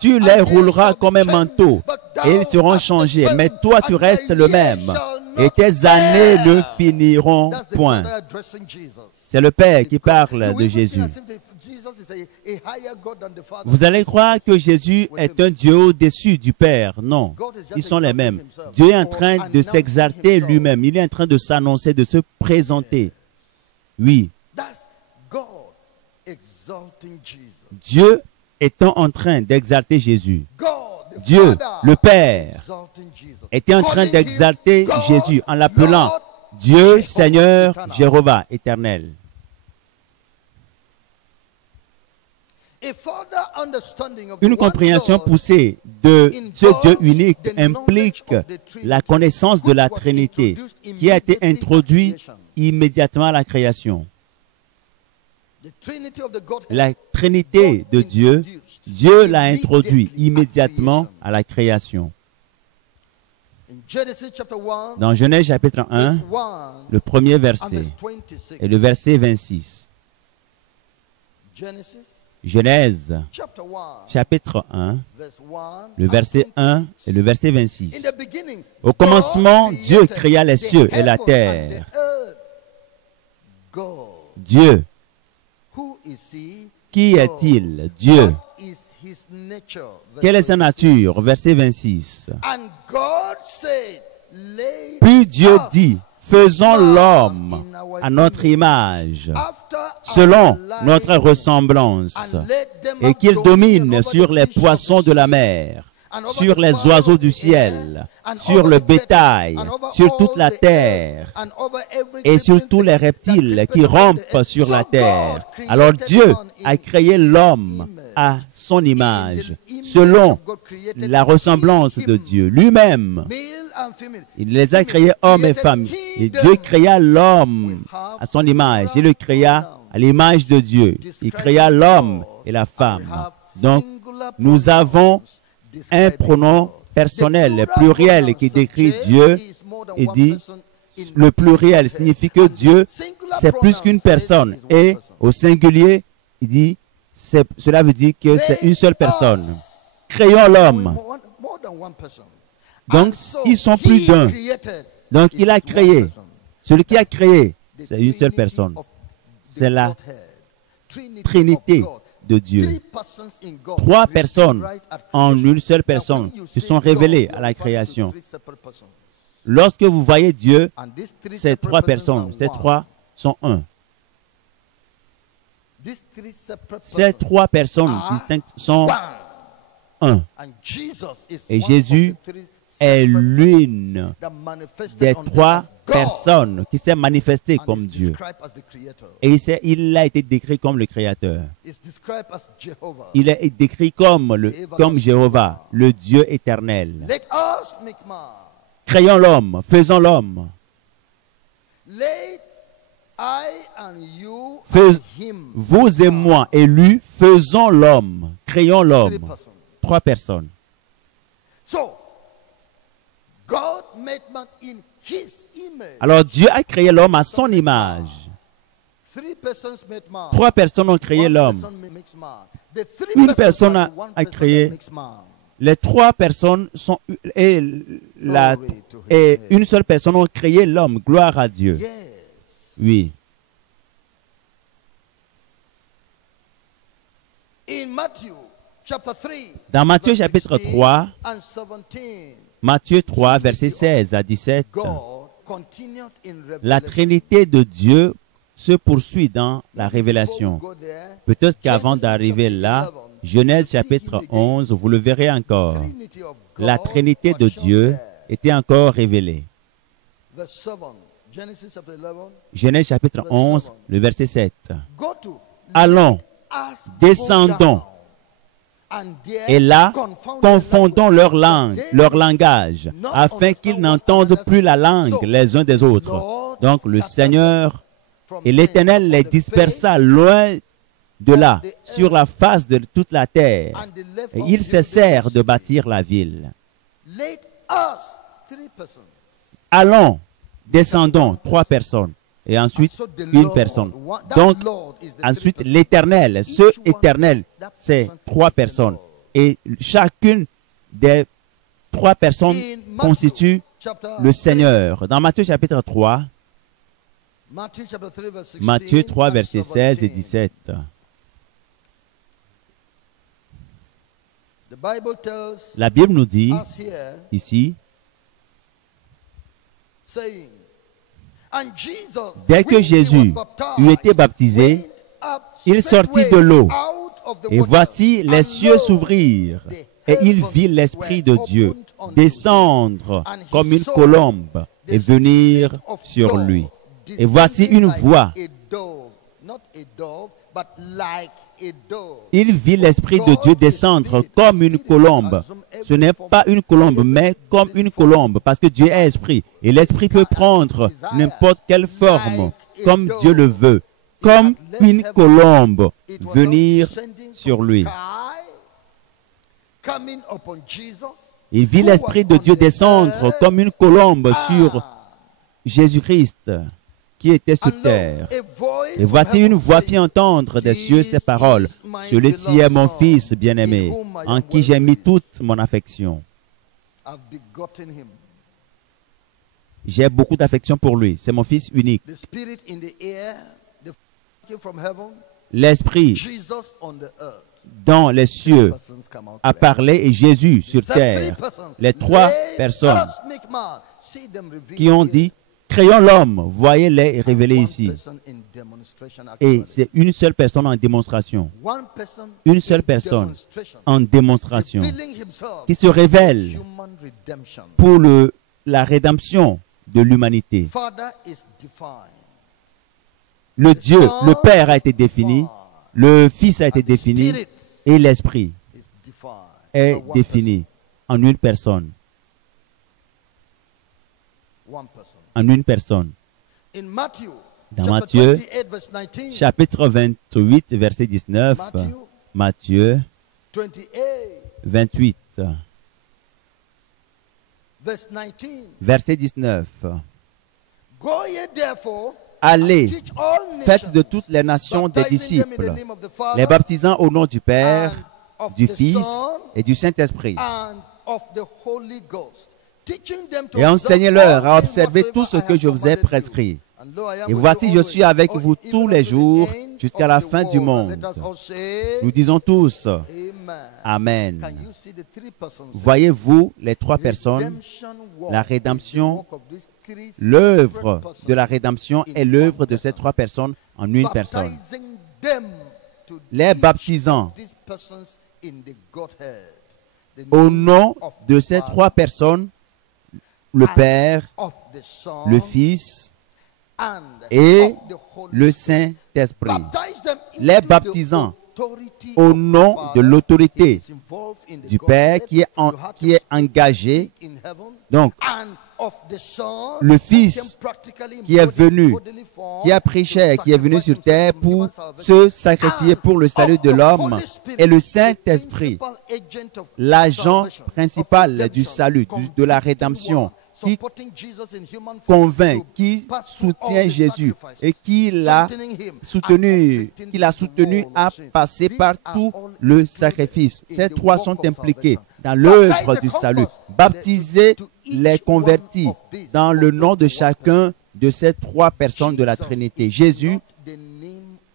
Tu les rouleras comme un manteau, et ils seront changés. Mais toi, tu restes le même, et tes années ne finiront point. C'est le Père qui parle de Jésus. Vous allez croire que Jésus est un Dieu au-dessus du Père. Non, ils sont les mêmes. Dieu est en train de s'exalter lui-même. Il est en train de s'annoncer, de se présenter. Oui. Dieu étant en train d'exalter Jésus. Dieu, le Père, était en train d'exalter Jésus en l'appelant Dieu, Seigneur, Jéhovah, éternel. Une compréhension poussée de ce Dieu unique implique la connaissance de la Trinité qui a été introduite immédiatement à la création. La Trinité de Dieu, Dieu l'a introduit immédiatement à la création. Dans Genèse chapitre 1, le premier verset et le verset 26. Genèse chapitre 1, le verset 1 et le verset 26. Au commencement, Dieu créa les cieux et la terre. Dieu. Qui est-il? Dieu. Quelle est sa nature? Verset 26. Puis Dieu dit, faisons l'homme à notre image, selon notre ressemblance, et qu'il domine sur les poissons de la mer, sur les oiseaux du ciel, sur le bétail, sur toute la terre, et sur tous les reptiles qui rampent sur la terre. Alors Dieu a créé l'homme à son image, selon la ressemblance de Dieu lui-même. Il les a créés hommes et femmes. Et Dieu créa l'homme à son image. Il le créa à l'image de Dieu. Il créa l'homme et la femme. Donc, nous avons un pronom personnel, pluriel, qui décrit Dieu et dit, le pluriel signifie que Dieu, c'est plus qu'une personne. Et au singulier, il dit, cela veut dire que c'est une seule personne. Créons l'homme. Donc, ils sont plus d'un. Donc, il a créé. Celui qui a créé, c'est une seule personne. C'est la Trinité de Dieu. 3 personnes en une seule personne se sont révélées à la création. Lorsque vous voyez Dieu, ces 3 personnes, ces 3 sont un. Ces 3 personnes distinctes sont un. Et Jésus est l'une des 3 personnes qui s'est manifestée comme Dieu. Et il a été décrit comme le Créateur. Il est décrit comme Jéhovah, le Dieu éternel. Créons l'homme, faisons l'homme. Vous et moi, élus, faisons l'homme, créons l'homme. 3 personnes. Alors Dieu a créé l'homme à son image. 3 personnes ont créé l'homme. Une personne a créé. Les 3 personnes sont et une seule personne ont créé l'homme. Gloire à Dieu. Oui. Dans Matthieu chapitre 3, Matthieu 3, versets 16 à 17, la Trinité de Dieu se poursuit dans la révélation. Peut-être qu'avant d'arriver là, Genèse chapitre 11, vous le verrez encore. La Trinité de Dieu était encore révélée. Genèse chapitre 11, le verset 7. Allons, descendons, et là, confondons leur langue, leur langage, afin qu'ils n'entendent plus la langue les uns des autres. Donc le Seigneur et l'Éternel les dispersa loin de là, sur la face de toute la terre. Et ils cessèrent de bâtir la ville. Allons, descendons, 3 personnes. Et ensuite, une personne. Donc, ensuite, l'Éternel, ce Éternel, c'est 3 personnes. Et chacune des 3 personnes constitue le Seigneur. Dans Matthieu chapitre 3, Matthieu 3, versets 16 et 17. La Bible nous dit ici, dès que Jésus eut été baptisé, il sortit de l'eau. Et voici, les cieux s'ouvrirent. Et il vit l'Esprit de Dieu descendre comme une colombe et venir sur lui. Et voici une voix. Il vit l'Esprit de Dieu descendre comme une colombe. Ce n'est pas une colombe, mais comme une colombe, parce que Dieu est esprit. Et l'esprit peut prendre n'importe quelle forme, comme Dieu le veut, comme une colombe, venir sur lui. Il vit l'Esprit de Dieu descendre comme une colombe sur Jésus-Christ, qui était sur terre. Et voici une voix fit entendre des cieux ces paroles. Celui-ci est mon Fils bien-aimé, en qui j'ai mis toute mon affection. J'ai beaucoup d'affection pour lui. C'est mon Fils unique. L'Esprit dans les cieux a parlé et Jésus sur terre. Les 3 personnes qui ont dit, créons l'homme, voyez-les révélés ici. Et c'est une seule personne en démonstration. Une seule personne en démonstration qui se révèle pour la rédemption de l'humanité. Le Dieu, le Père a été défini, le Fils a été défini et l'Esprit est défini en une personne. En une personne. Dans Matthieu, chapitre 28, verset 19. Matthieu 28, verset 19. Allez, faites de toutes les nations des disciples, les baptisant au nom du Père, du Fils et du Saint-Esprit. Et enseignez-leur à observer tout ce que je vous ai prescrit. Et voici, je suis avec vous tous les jours jusqu'à la fin du monde. Nous disons tous Amen. Voyez-vous les trois personnes? La rédemption, l'œuvre de la rédemption est l'œuvre de ces trois personnes en une personne. Les baptisant au nom de ces trois personnes, le Père, le Fils et le Saint-Esprit. Les baptisant au nom de l'autorité du Père qui est engagé. Donc, le Fils qui est venu, qui a pris chair, qui est venu sur terre pour se sacrifier pour le salut de l'homme, et le Saint-Esprit, l'agent principal du salut, de la rédemption, qui convainc, qui soutient Jésus et qui l'a soutenu à passer par tout le sacrifice. Ces trois sont impliqués dans l'œuvre du salut. Baptisez les convertis dans le nom de chacun de ces trois personnes de la Trinité. Jésus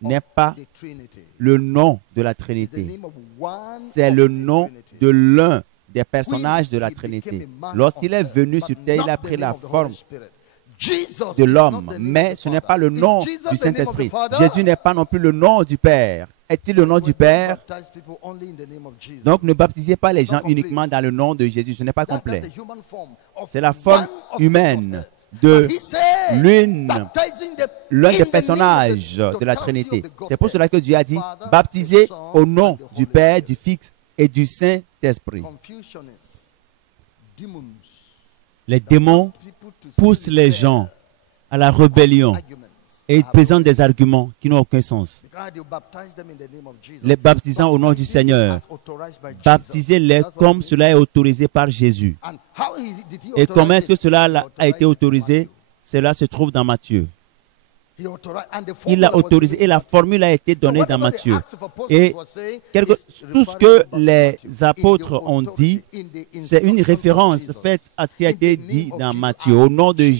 n'est pas le nom de la Trinité. C'est le nom de l'un des personnages de la Trinité. Lorsqu'il est venu sur terre, il a pris la forme de l'homme, mais ce n'est pas le nom du Saint-Esprit. Jésus n'est pas non plus le nom du Père. Est-il le nom du Père? Donc ne baptisez pas les gens uniquement dans le nom de Jésus, ce n'est pas complet. C'est la forme humaine de l'un des personnages de la Trinité. C'est pour cela que Dieu a dit, baptisez au nom du Père, du Fils et du Saint-Esprit. Les démons poussent les gens à la rébellion et ils présentent des arguments qui n'ont aucun sens. Les baptisant au nom du Seigneur, baptisez-les comme cela est autorisé par Jésus. Et comment est-ce que cela a été autorisé? Cela se trouve dans Matthieu. Il l'a autorisé et la formule a été donnée dans Matthieu. Et tout ce que les apôtres ont dit, c'est une référence faite à ce qui a été dit dans Matthieu, au nom de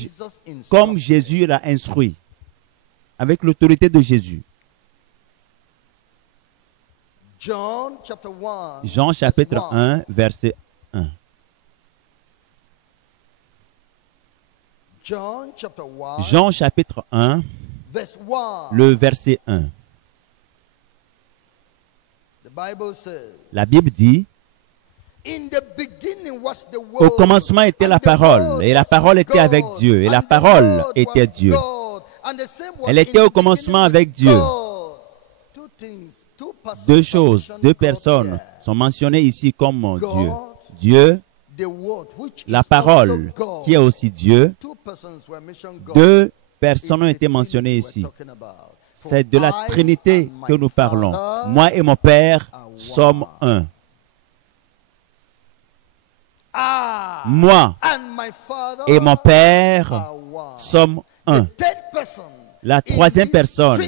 comme Jésus l'a instruit, avec l'autorité de Jésus. Jean chapitre 1, verset 1. Jean chapitre 1, le verset 1. La Bible dit, au commencement était la parole, et la parole était avec Dieu, et la parole était Dieu. Elle était au commencement avec Dieu. Deux choses, deux personnes sont mentionnées ici comme Dieu. Dieu, la parole, qui est aussi Dieu. Deux personnes ont été mentionnées ici. C'est de la Trinité que nous parlons. Moi et mon Père sommes un. Moi et mon Père sommes un. La troisième personne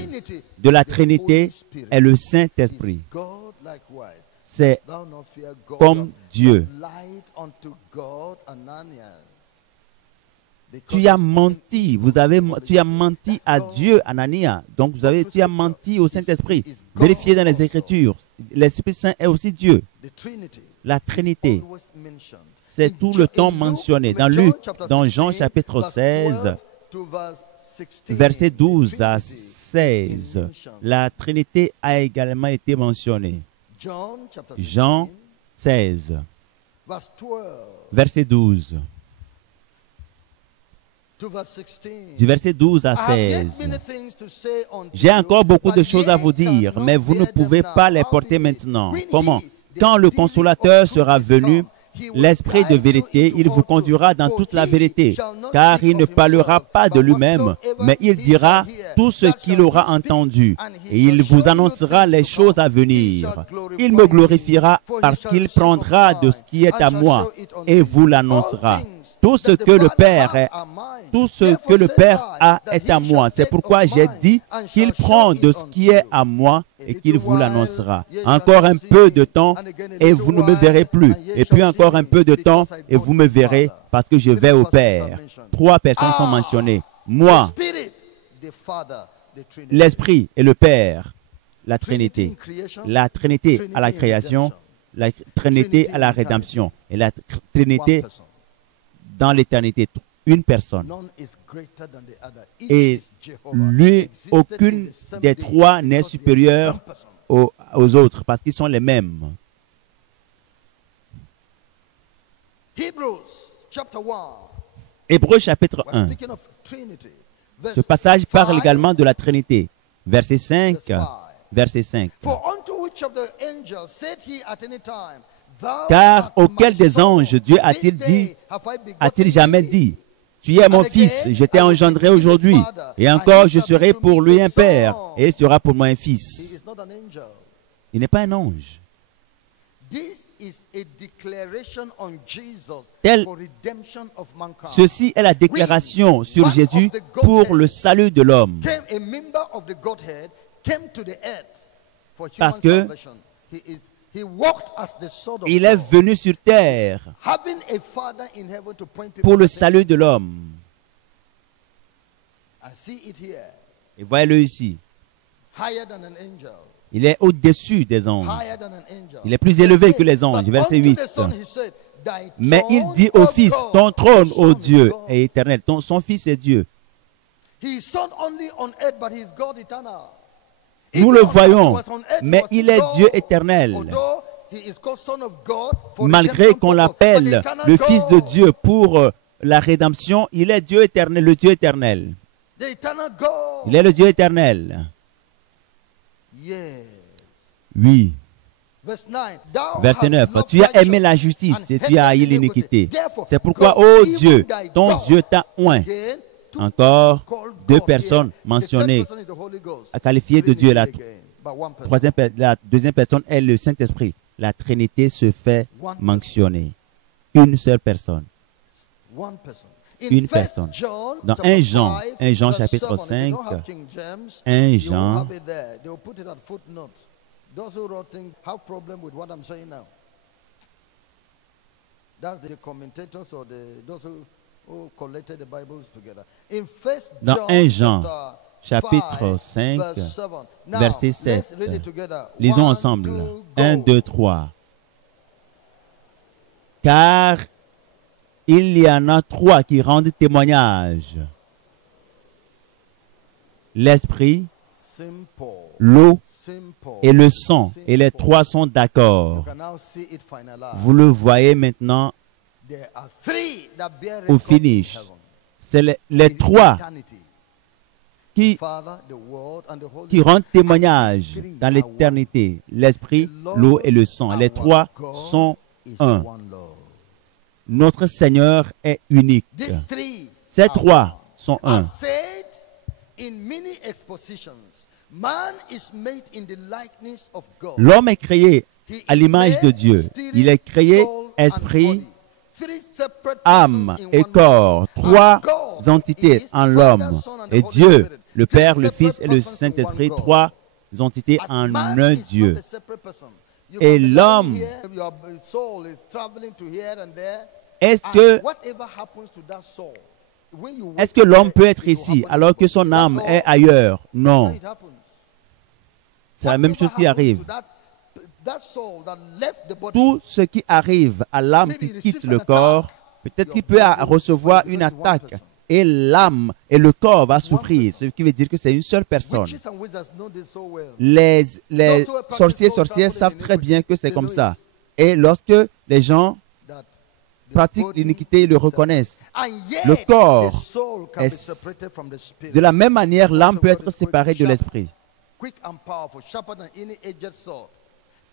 de la Trinité est le Saint-Esprit. C'est comme Dieu. Tu as menti, tu as menti à Dieu, Anania. Donc tu as menti au Saint-Esprit. Vérifiez dans les Écritures. L'Esprit Saint est aussi Dieu. La Trinité, c'est tout le temps mentionné. Dans Jean chapitre 16, Versets 12 à 16. La Trinité a également été mentionnée. Jean 16, verset 12. Du verset 12 à 16. J'ai encore beaucoup de choses à vous dire, mais vous ne pouvez pas les porter maintenant. Comment? Quand le Consolateur sera venu, l'Esprit de vérité, il vous conduira dans toute la vérité, car il ne parlera pas de lui-même, mais il dira tout ce qu'il aura entendu, et il vous annoncera les choses à venir. Il me glorifiera parce qu'il prendra de ce qui est à moi et vous l'annoncera. Tout ce que le Père a est à moi. C'est pourquoi j'ai dit qu'il prend de ce qui est à moi et qu'il vous l'annoncera. Encore un peu de temps et vous ne me verrez plus. Et puis encore un peu de temps et vous me verrez parce que je vais au Père. 3 personnes sont mentionnées. Moi, l'Esprit et le Père, la Trinité. La Trinité à la création, la Trinité à la rédemption et la Trinité dans l'éternité, une personne. Et lui, aucune des 3 n'est supérieure aux autres parce qu'ils sont les mêmes. Hébreux chapitre 1. Ce passage parle également de la Trinité. Verset 5. Verset 5. Car auquel des anges Dieu a-t-il jamais dit, tu es mon fils, je t'ai engendré aujourd'hui, et encore je serai pour lui un père, et il sera pour moi un fils. Il n'est pas un ange. Ceci est la déclaration sur Jésus pour le salut de l'homme. Parce que il est venu sur terre pour le salut de l'homme. Et voyez-le ici. Il est au-dessus des anges. Il est plus élevé que les anges. Verset 8. Mais il dit au Fils, ton trône, ô Dieu, est éternel. Son Fils est Dieu. Nous le voyons, mais il est Dieu éternel. Malgré qu'on l'appelle le Fils de Dieu pour la rédemption, il est Dieu éternel, le Dieu éternel. Il est le Dieu éternel. Oui. Verset 9. Tu as aimé la justice et tu as haï l'iniquité. C'est pourquoi, ô Dieu, ton Dieu t'a oint. Encore 2 personnes mentionnées, à qualifier de Dieu. La deuxième personne est le Saint-Esprit. La Trinité se fait mentionner. Une seule personne. Une personne. Dans 1 Jean chapitre 5, 1 Jean, dans 1 Jean, chapitre 5, verset 7. Lisons ensemble. 1, 2, 3. Car il y en a 3 qui rendent témoignage. L'esprit, l'eau et le sang. Et les 3 sont d'accord. Vous le voyez maintenant au finish. C'est les 3 qui rendent témoignage dans l'éternité. L'esprit, l'eau et le sang. Les 3 sont un. Notre Seigneur est unique. Ces 3 sont un. L'homme est créé à l'image de Dieu. Il est créé esprit, âme et corps. 3 entités en l'homme. Et Dieu, le Père, le Fils et le Saint-Esprit, 3 entités en un Dieu. Et l'homme, est-ce que l'homme peut être ici alors que son âme est ailleurs? Non. C'est la même chose qui arrive. Tout ce qui arrive à l'âme qui quitte le corps, peut-être qu'il peut recevoir une attaque et l'âme et le corps va souffrir, ce qui veut dire que c'est une seule personne. Witches and wizards know this so well. Les sorciers et sorcières savent très bien que c'est comme ça. Et lorsque les gens That the pratiquent body l'iniquité, ils le is reconnaissent. And yet, Le corps the soul can est- be separated from the spirit. De la même manière, l'âme peut être séparée de l'esprit. Quick and powerful, sharper than any edged sword.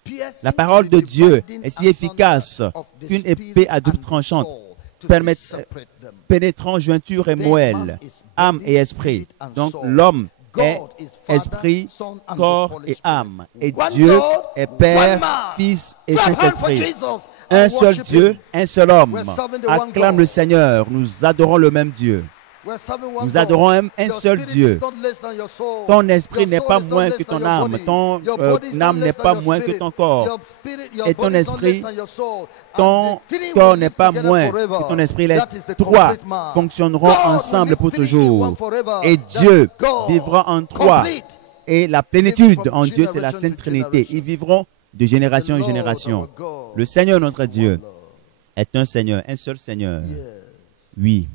Piercing La parole de to the Dieu dividing est si efficace asunder of the qu'une spirit épée à double and the tranchante, soul, to permet- separate them. pénétrant jointure et Then moelle, man is âme body, et esprit. spirit and Donc soul. l'homme est God is Father, esprit, Son, and the corps Holy et Spirit. âme. Et One Dieu God, est one Père, man. Fils et Clap hand for Saint-Esprit. Jesus Un and seul worship Dieu, him. un seul homme. We're serving the one Acclame God. le Seigneur. Nous adorons le même Dieu. We're serving one Nous God. adorons un Your seul spirit Dieu. is not less than your soul. Ton esprit Your n'est soul pas is not moins less que than ton your âme. body. Ton Your body is not âme n'est less than pas your moins que spirit. ton corps. Your spirit, your Et ton body is not less esprit, than your soul. ton And the three corps will n'est live pas together moins forever. que ton esprit. Les That is the trois complete man. fonctionneront God ensemble will pour live three in toujours. one forever. Et That Dieu God vivra en trois. complete. Et la plénitude Live from en Dieu, c'est la generation Sainte to Trinité. generation. Ils vivront de génération en The Lord génération. our God Le Seigneur, notre is Dieu, one Lord. est un Seigneur, un seul Seigneur. Yes. Oui,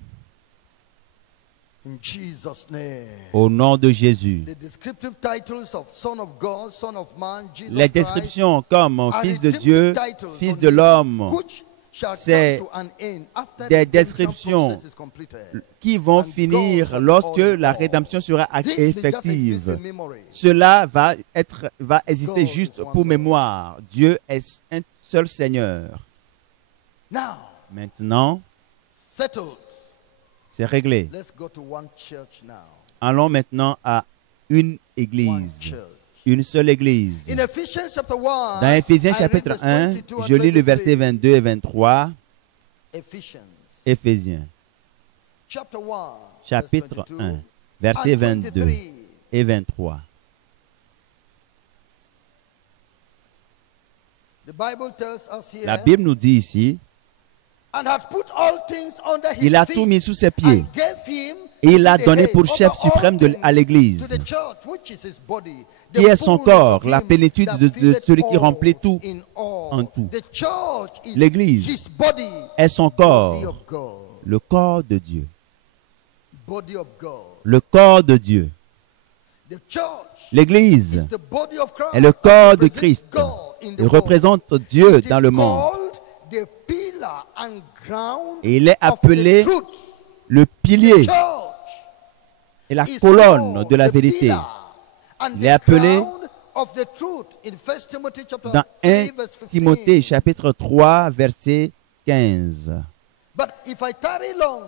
In Jesus' name. au nom de Jésus. The descriptive titles of Son of God, Son of Man, Jesus Les Christ, descriptions comme and Fils de redemptive Dieu, titles Fils on de him, l'homme, which shall c'est come to an end after des the redemption descriptions process is completed. qui vont And finir God shall be lorsque all in la all. rédemption sera This will just exist effective. in memory. Cela va exister God juste is one pour Lord. mémoire. Dieu est un seul Seigneur. Now, Maintenant, settled. c'est réglé. Let's go to one church now. Allons maintenant à une One église. church. Une seule église. In Ephesians chapter 1, Dans Ephésiens I read chapitre verse 1, 22 and je lis le 23. verset 22 et 23. Ephesians Éphésiens chapter 1, chapitre verse 22 1, verset and 22 23. et 23. The Bible tells us here, La Bible nous dit ici, and hath put all things under his il a feet, tout mis sous ses pieds. and gave him Et il l'a the donné head pour over chef all suprême things à l'église, to the church, which is his body, qui the est son fullness corps, of la him plénitude that de filleth celui qui all remplit tout in all. en tout. The church is L'église his body, est son body corps, of God, le corps de Dieu. body of God. Le corps de Dieu. The church L'église is the body of Christ est le that corps de represents Christ. God in the Il world. représente Dieu It dans is le monde. called the pillar and ground Et il est of appelé the truth. le pilier Church et la is colonne called de la the vérité. pillar and Il the est appelé ground of the truth in 1 Timothy chapter Dans 3 1 verse 15. Timothée chapitre 3 verset 15. But if I tarry long,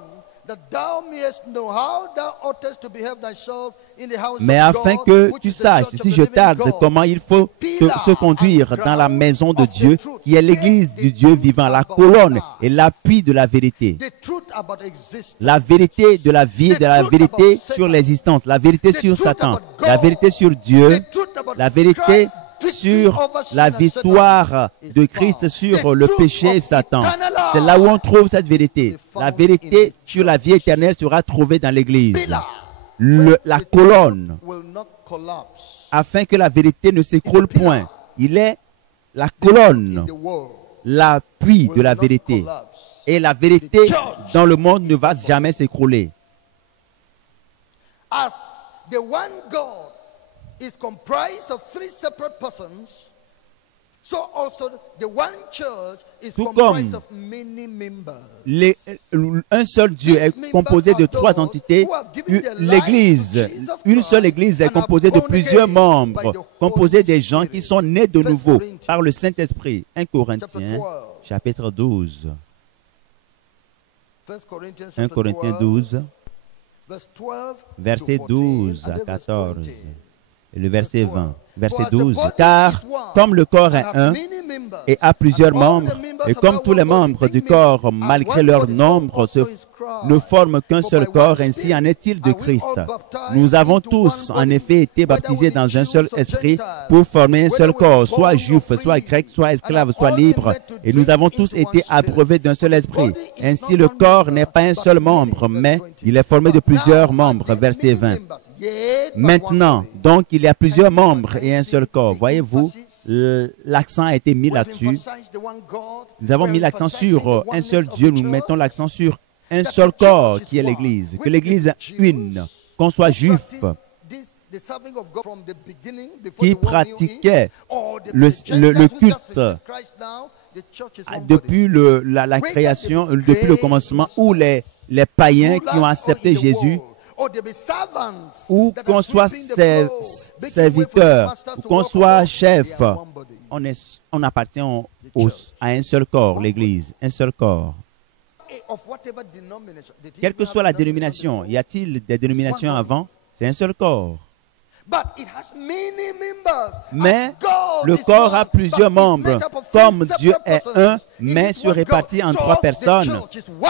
that thou mayest know how thou oughtest to behave thyself in the house Mais of afin God, que which tu is the saches, church of si the je living tarde, God, comment il faut the pillar se conduire and dans la maison de ground of Dieu, the truth. qui est l'église Here du the Dieu truth vivant, la about colonne life. et l'appui de la vérité. The truth about existence. La vérité de la vie, The de la truth vérité about sur Satan. l'existence, la vérité The sur truth Satan, about God. la vérité sur Dieu, The truth about la vérité Christ's victory sur over sin la and victoire Satan is de found. Christ sur The le truth péché et of Satan. eternal life C'est là où on trouve cette vérité. is to be La found vérité in the sur la vie éternelle sera trouvée dans l'église. pillar, La the colonne, truth will not collapse. afin que la vérité ne s'écroule It's a pillar. point. Il est la In colonne, the world l'appui will de la not vérité. collapse. Et la vérité dans le monde ne va jamais s'écrouler. As the one God is comprised of three separate persons, so also the one church is Tout comprised comme of many members. Un seul Dieu est composé de trois entités. L'église, une seule église est composée de plusieurs membres, composée des gens qui sont nés de nouveau par le Saint-Esprit. 1 Corinthiens, chapitre 12. 1 Corinthiens 12, verset 12 à 14. Et le verset 20. Verset 12. Car comme le corps est un et a plusieurs membres, et comme tous les membres du corps, malgré leur nombre, ne forment qu'un seul corps, ainsi en est-il de Christ. Nous avons tous, en effet, été baptisés dans un seul esprit pour former un seul corps, soit juif, soit grec, soit esclave, soit libre, et nous avons tous été abreuvés d'un seul esprit. Ainsi, le corps n'est pas un seul membre, mais il est formé de plusieurs membres. Verset 20. Maintenant, donc, il y a plusieurs membres et un seul corps. Voyez-vous, l'accent a été mis là-dessus. Nous avons mis l'accent sur un seul Dieu. Nous mettons l'accent sur un seul corps qui est l'Église, que l'Église est une, qu'on soit juif, qui pratiquait le culte depuis la création, depuis le commencement, ou les païens qui ont accepté Jésus, ou qu'on soit serviteur, ou qu'on soit chef, on appartient à un seul corps, l'Église, un seul corps. Quelle que soit la dénomination, y a-t-il des dénominations avant? C'est un seul corps. Mais le corps a plusieurs membres. Comme Dieu est un, mais se répartit en 3 personnes.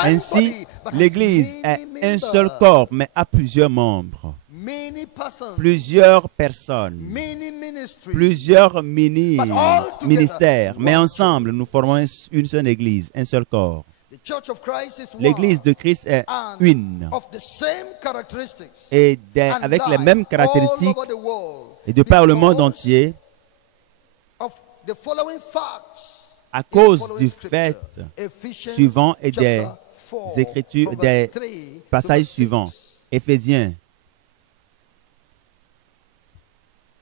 Ainsi, l'Église est un seul corps, mais a plusieurs membres. Plusieurs personnes, plusieurs ministères, mais ensemble, nous formons une seule Église, un seul corps. L'Église de Christ est une et avec les mêmes caractéristiques et de par le monde entier à cause du fait suivant et des écritures, des passages suivants. Éphésiens.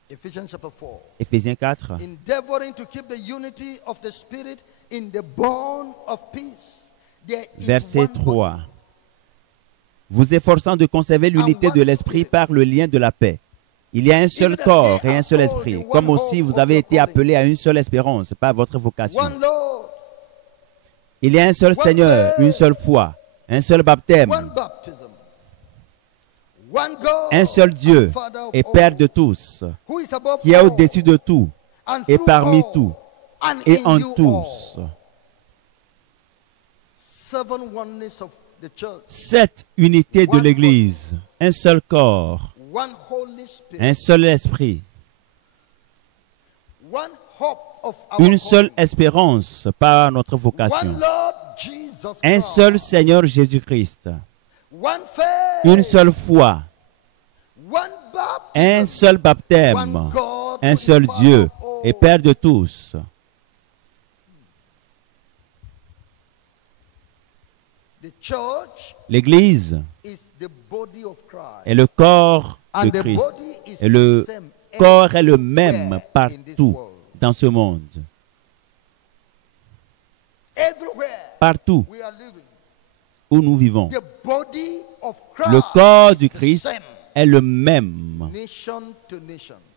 Éphésiens 4. Endeavoring to keep the unity of the Spirit in the bond of peace. Verset 3. Vous efforçant de conserver l'unité de l'esprit par le lien de la paix. Il y a un seul corps et un seul esprit, comme aussi vous avez été appelés à une seule espérance par votre vocation. Il y a un seul Seigneur, une seule foi, un seul baptême, un seul Dieu et Père de tous, qui est au-dessus de tout et parmi tout et en tous. 7 unités de l'Église, un seul corps, un seul esprit, une seule espérance par notre vocation, un seul Seigneur Jésus-Christ, une seule foi, un seul baptême, un seul Dieu et Père de tous. L'Église est le corps de Christ. Et le corps est le même partout dans ce monde. Partout où nous vivons. Le corps du Christ est le même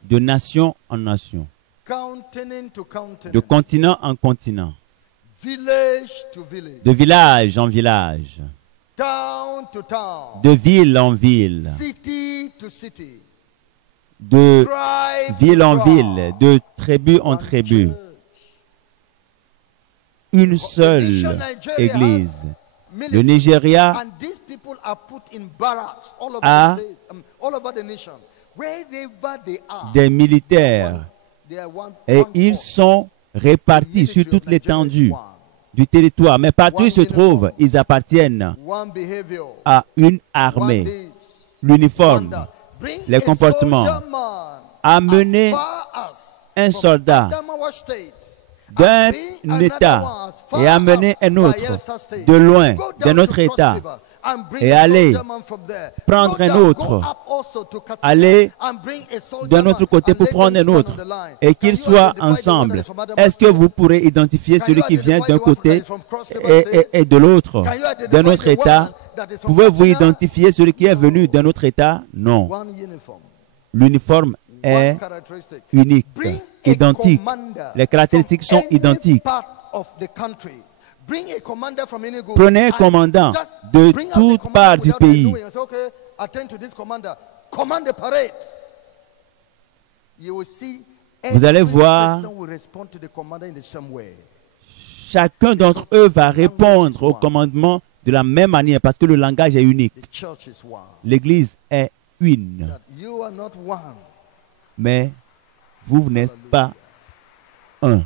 de nation en nation, de continent en continent, de village en village, de ville en ville, de ville en ville, de tribu en tribu. Une seule Église. Le Nigeria a des militaires et ils sont répartis sur toute l'étendue du territoire. Mais partout où ils se trouvent, ils appartiennent à une armée. L'uniforme, les comportements. Amener un soldat d'un État et amener un autre de loin d'un autre État et aller prendre un autre, aller d'un autre côté pour prendre un autre et qu'ils soient ensemble. Est-ce que vous pourrez identifier celui qui vient d'un côté et de l'autre, d'un autre État? Pouvez-vous identifier celui qui est venu d'un autre État? Non. L'uniforme est unique, identique. Les caractéristiques sont identiques. Prenez un commandant de toute part du pays. Vous allez voir, chacun d'entre eux va répondre au commandement de la même manière parce que le langage est unique. L'Église est une. Mais vous n'êtes pas un.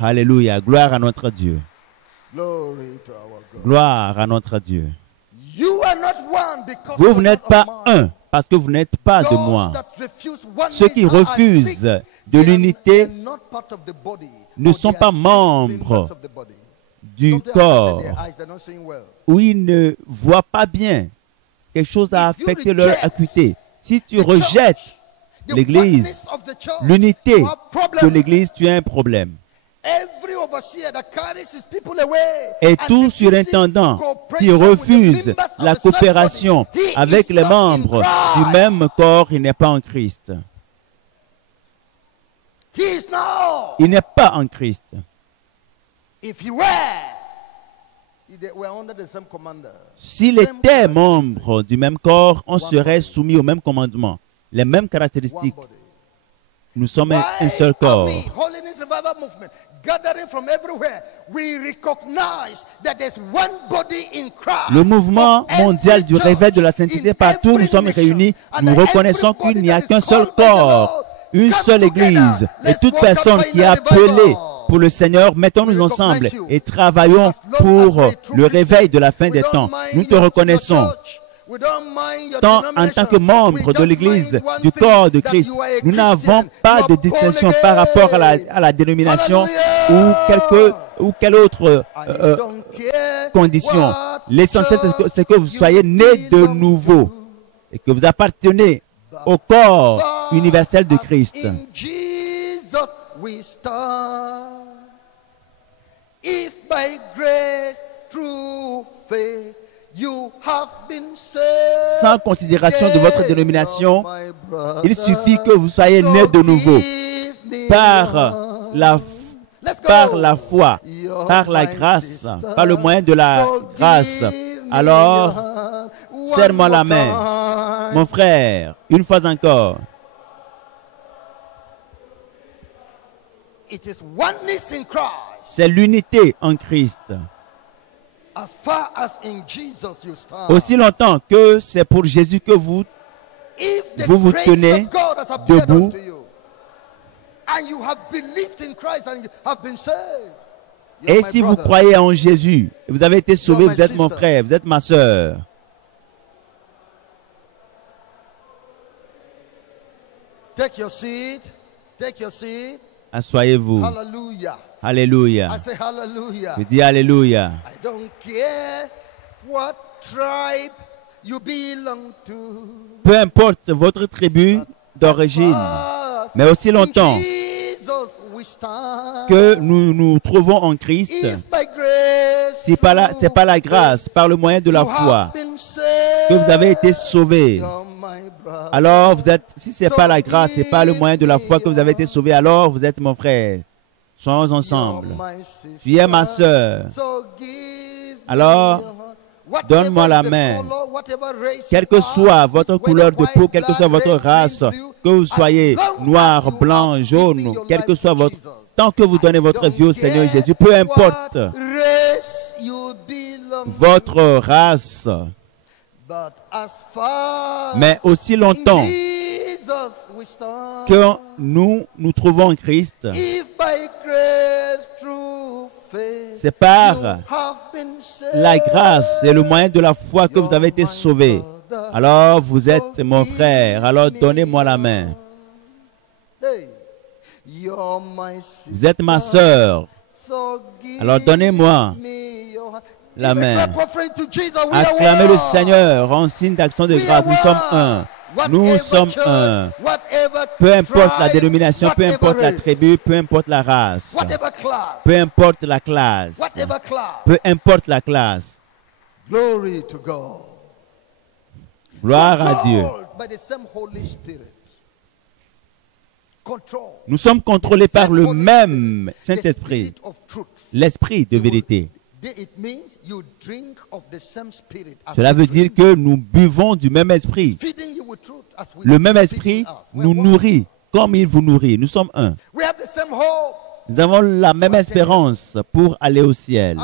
Alléluia. Gloire à notre Dieu. Gloire à notre Dieu. Vous n'êtes pas un parce que vous n'êtes pas de moi. Ceux qui refusent de l'unité ne sont pas membres du corps où ils ne voient pas bien. Quelque chose a affecté leur acuité. Si tu rejettes l'Église, l'unité de l'Église, tu as un problème. Et tout surintendant qui refuse la coopération avec les membres du même corps, il n'est pas en Christ. Il n'est pas en Christ. S'il était membre du même corps, on serait soumis au même commandement, les mêmes caractéristiques. Nous sommes un seul corps. Le mouvement mondial du réveil de la sainteté, partout où nous sommes réunis, nous reconnaissons qu'il n'y a qu'un seul corps, une seule Église. Et toute personne qui est appelée pour le Seigneur, mettons-nous ensemble et travaillons pour le réveil de la fin des temps. Nous te reconnaissons. Tant en tant que membre de l'Église, du corps de Christ, nous n'avons pas de distinction par rapport à la dénomination ou quelle autre condition. L'essentiel, c'est que vous soyez nés de nouveau et que vous appartenez au corps universel de Christ. If by grace, through faith, sans considération de votre dénomination, il suffit que vous soyez nés de nouveau par la foi, par la grâce, par le moyen de la grâce. Alors, serre-moi la main, mon frère, une fois encore. C'est l'unité en Christ. Aussi longtemps que c'est pour Jésus que vous tenez debout, et si vous croyez en Jésus, vous avez été sauvé, vous êtes mon frère, vous êtes ma sœur. Asseyez-vous. Alléluia. Je dis Alléluia. Peu importe votre tribu d'origine, mais aussi longtemps que nous nous trouvons en Christ, c'est par la grâce, par le moyen de la foi, que vous avez été sauvés. Alors, si ce n'est pas la grâce, ce n'est pas le moyen de la foi que vous avez été sauvés, alors vous êtes mon frère. Soyons ensemble. Tu es ma sœur. Alors, donne-moi la main. Quelle que soit votre couleur de peau, quelle que soit votre race, que vous soyez noir, blanc, jaune, quelle que soit votre... Tant que vous donnez votre vie au Seigneur Jésus, peu importe votre race, mais aussi longtemps que nous nous trouvons en Christ, c'est par la grâce et le moyen de la foi que vous avez été sauvés. Alors vous êtes mon frère, alors donnez-moi la main. Vous êtes ma sœur, alors donnez-moi la main. Acclamez le Seigneur en signe d'action de grâce. Nous sommes un. Nous sommes un. Peu importe la dénomination, peu importe la tribu, peu importe la race, peu importe la classe, peu importe la classe. Gloire à Dieu. Nous sommes contrôlés par le même Saint-Esprit, l'Esprit de vérité. Cela veut dire que nous buvons du même esprit. Le même esprit nous nourrit comme il vous nourrit. Nous sommes un. Nous avons la même espérance pour aller au ciel.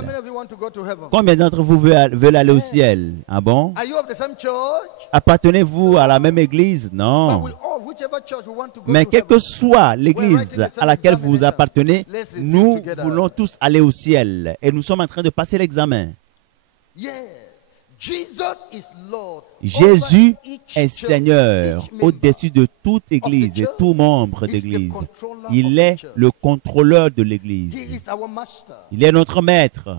Combien d'entre vous veulent aller au ciel? Ah bon? Appartenez-vous à la même église? Non. Mais quelle que soit l'église à laquelle vous appartenez, nous voulons tous aller au ciel. Et nous sommes en train de passer l'examen. Jésus est Seigneur au-dessus de toute Église et tout membre d'Église. Il est le contrôleur de l'Église. Il est notre maître.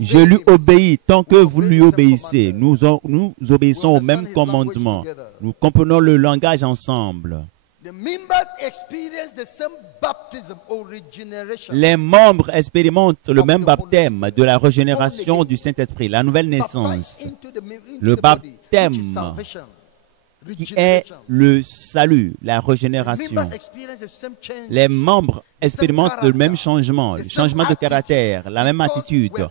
Je lui obéis tant que vous lui obéissez. Nous obéissons au même commandement. Nous comprenons le langage ensemble. Les membres expérimentent le même baptême de la régénération du Saint-Esprit, la nouvelle naissance. Le baptême qui est le salut, la régénération. Les membres expérimentent le même changement, le changement de caractère, la même attitude,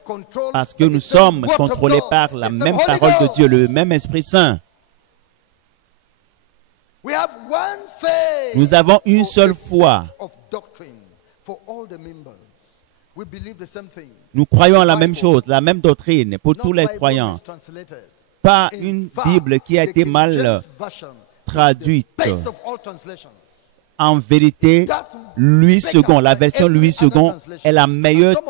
parce que nous sommes contrôlés par la même parole de Dieu, le même Esprit Saint. Nous avons une seule foi. Nous croyons à la même chose, la même doctrine pour tous les croyants. Pas une Bible qui a été mal traduite. En vérité, Louis II, la version Louis II est la meilleure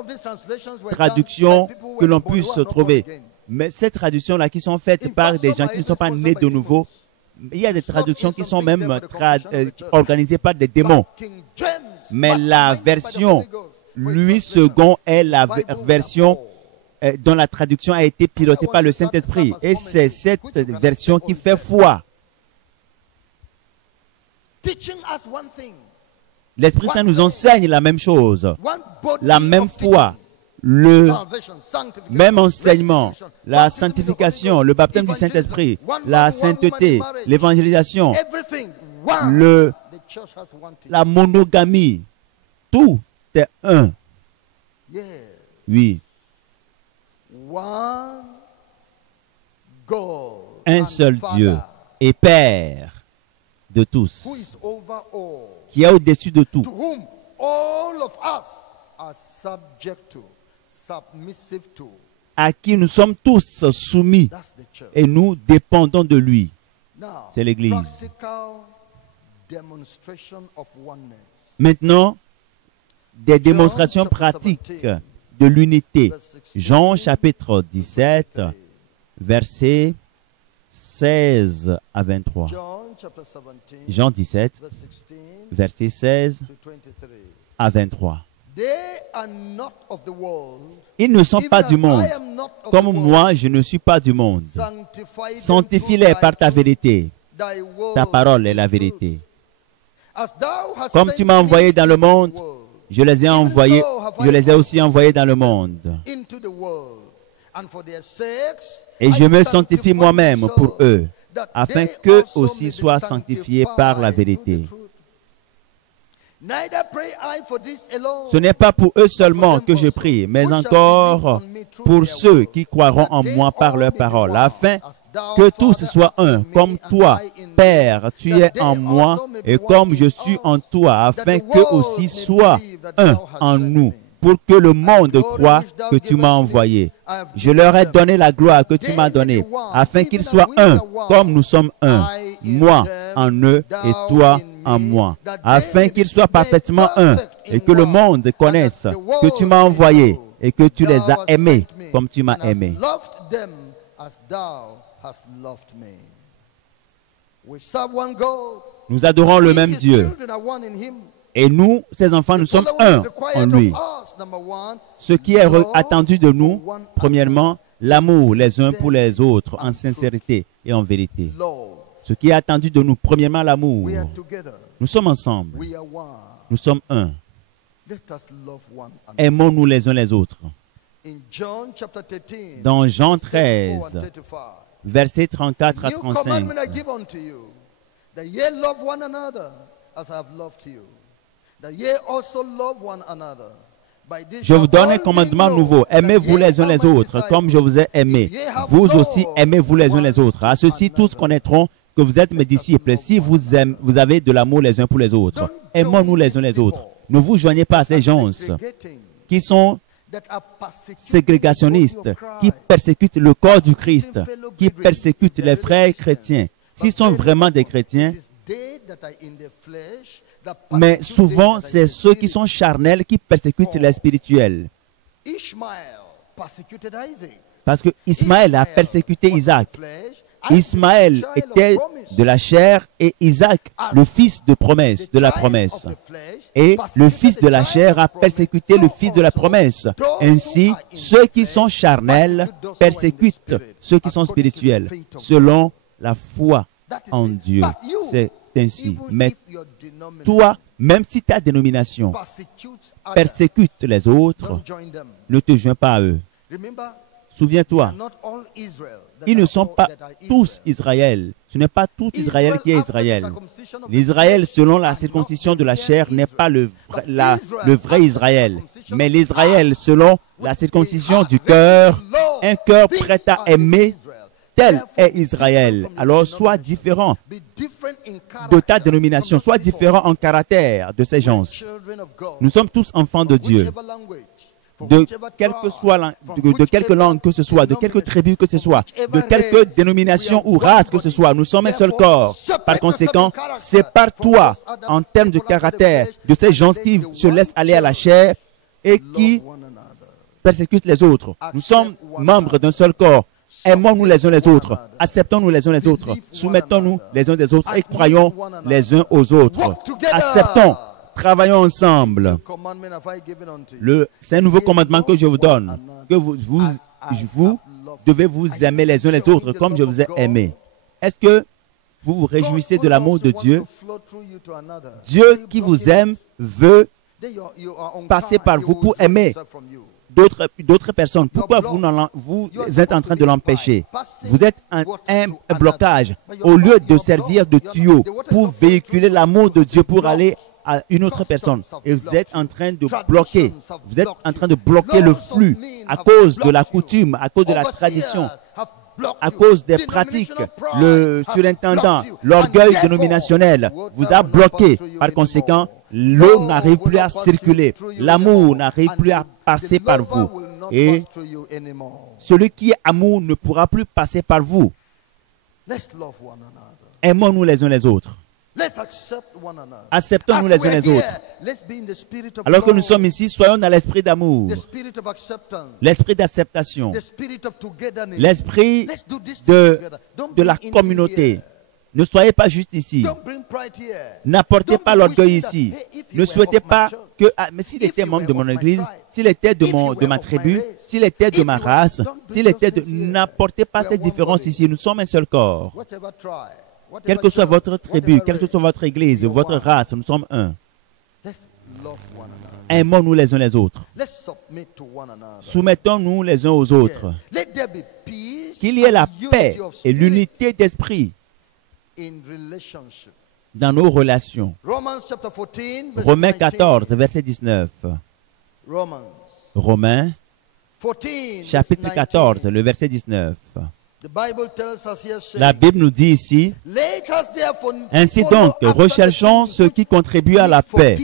traduction que l'on puisse trouver. Mais ces traductions-là qui sont faites par des gens qui ne sont pas nés de nouveau, il y a des traductions qui sont même organisées par des démons. Mais la version Louis II est la version dont la traduction a été pilotée par le Saint-Esprit. Et c'est cette version qui fait foi. L'Esprit Saint nous enseigne la même chose, la même foi, le même enseignement, la sanctification, le baptême du Saint-Esprit, la sainteté, l'évangélisation, la monogamie. Tout est un. Oui. Un seul Dieu et Père de tous, qui est au-dessus de tout, à qui nous sommes tous soumis et nous dépendons de lui. C'est l'Église. Maintenant, des démonstrations pratiques de l'unité. Jean chapitre 17, versets 16 à 23. Jean 17, versets 16 à 23. Ils ne sont pas du monde, comme moi je ne suis pas du monde. Sanctifie-les par ta vérité. Ta parole est la vérité. Comme tu m'as envoyé dans le monde, je les ai aussi envoyés dans le monde. Et je me sanctifie moi-même pour eux, afin qu'eux aussi soient sanctifiés par la vérité. Ce n'est pas pour eux seulement que je prie, mais encore pour ceux qui croiront en moi par leur parole, afin que tous soient un, comme toi, Père, tu es en moi, et comme je suis en toi, afin qu'eux aussi soient un en nous, pour que le monde croie que tu m'as envoyé. Je leur ai donné la gloire que tu m'as donnée, afin qu'ils soient un, comme nous sommes un, moi en eux et toi en moi, afin qu'ils soient parfaitement un, et que le monde connaisse que tu m'as envoyé et que tu les as aimés comme tu m'as aimé. Nous adorons le même Dieu. Et nous, ses enfants, nous sommes un en lui. Ce qui est attendu de nous, premièrement, l'amour les uns pour les autres en sincérité et en vérité. Ce qui est attendu de nous, premièrement, l'amour. Nous sommes ensemble. Nous sommes un. Aimons-nous les uns les autres. Dans Jean 13, versets 34 à 35. Je vous donne un commandement nouveau. Aimez-vous les uns les autres, comme je vous ai aimé. Vous aussi, aimez-vous les uns les autres. À ceci, tous connaîtront que vous êtes mes disciples, si vous avez de l'amour les uns pour les autres. Aimons-nous les uns les autres. Ne vous joignez pas à ces gens qui sont ségrégationnistes, qui persécutent le corps du Christ, qui persécutent les frères chrétiens. S'ils sont vraiment des chrétiens, mais souvent, c'est ceux qui sont charnels qui persécutent les spirituels. Parce que Ismaël a persécuté Isaac. Ismaël était de la chair et Isaac, le fils de promesse, de la promesse. Et le fils de la chair a persécuté le fils de la promesse. Ainsi, ceux qui sont charnels persécutent ceux qui sont spirituels, selon la foi en Dieu. C'est ainsi. Mais toi, même si ta dénomination persécute les autres, ne te joins pas à eux. Souviens-toi, ils ne sont pas tous Israël. Ce n'est pas tout Israël qui est Israël. L'Israël, selon la circoncision de la chair, n'est pas le vrai Israël. Mais l'Israël, selon la circoncision du cœur, un cœur prêt à aimer, tel est Israël. Alors, sois différent de ta dénomination, sois différent en caractère de ces gens. Nous sommes tous enfants de Dieu. De quelque langue que ce soit, de quelque tribu que ce soit, de quelque dénomination ou race que ce soit, nous sommes un seul corps. Par conséquent, sépare-toi en termes de caractère de ces gens qui se laissent aller à la chair et qui persécutent les autres. Nous sommes membres d'un seul corps. Aimons-nous les uns les autres. Acceptons-nous les uns les autres. Soumettons-nous les uns des autres et croyons les uns aux autres. Acceptons. Travaillons ensemble. C'est un nouveau commandement que je vous donne. Que vous devez vous aimer les uns les autres comme je vous ai aimé. Est-ce que vous vous réjouissez de l'amour de Dieu? Dieu qui vous aime veut passer par vous pour aimer d'autres personnes. Pourquoi vous êtes en train de l'empêcher? Vous êtes un blocage. Au lieu de servir de tuyau pour véhiculer l'amour de Dieu pour aller à une autre personne, et vous êtes en train de bloquer, le flux à cause de la coutume, à cause de la tradition, à cause des pratiques. Le surintendant, l'orgueil dénominationnel vous a bloqué. Par conséquent, l'eau n'arrive plus à circuler, l'amour n'arrive plus à passer par vous, et celui qui est amour ne pourra plus passer par vous. Aimons-nous les uns les autres. Acceptons-nous les uns les autres. Alors que nous sommes ici, soyons dans l'esprit d'amour, l'esprit d'acceptation, l'esprit de la communauté. Ne soyez pas juste ici. N'apportez pas l'orgueil ici. Ne souhaitez pas que... mais s'il était membre de mon église, s'il était de ma tribu, s'il était de ma race, n'apportez pas cette différence ici. Nous sommes un seul corps. Quelle que soit votre tribu, quelle que soit votre église, votre race, nous sommes un. Aimons-nous les uns les autres. Soumettons-nous les uns aux autres. Qu'il y ait la paix et l'unité d'esprit dans nos relations. Romains 14, verset 19. Romains, chapitre 14, le verset 19. La Bible nous dit ici, ainsi donc, recherchons ce qui contribue à la paix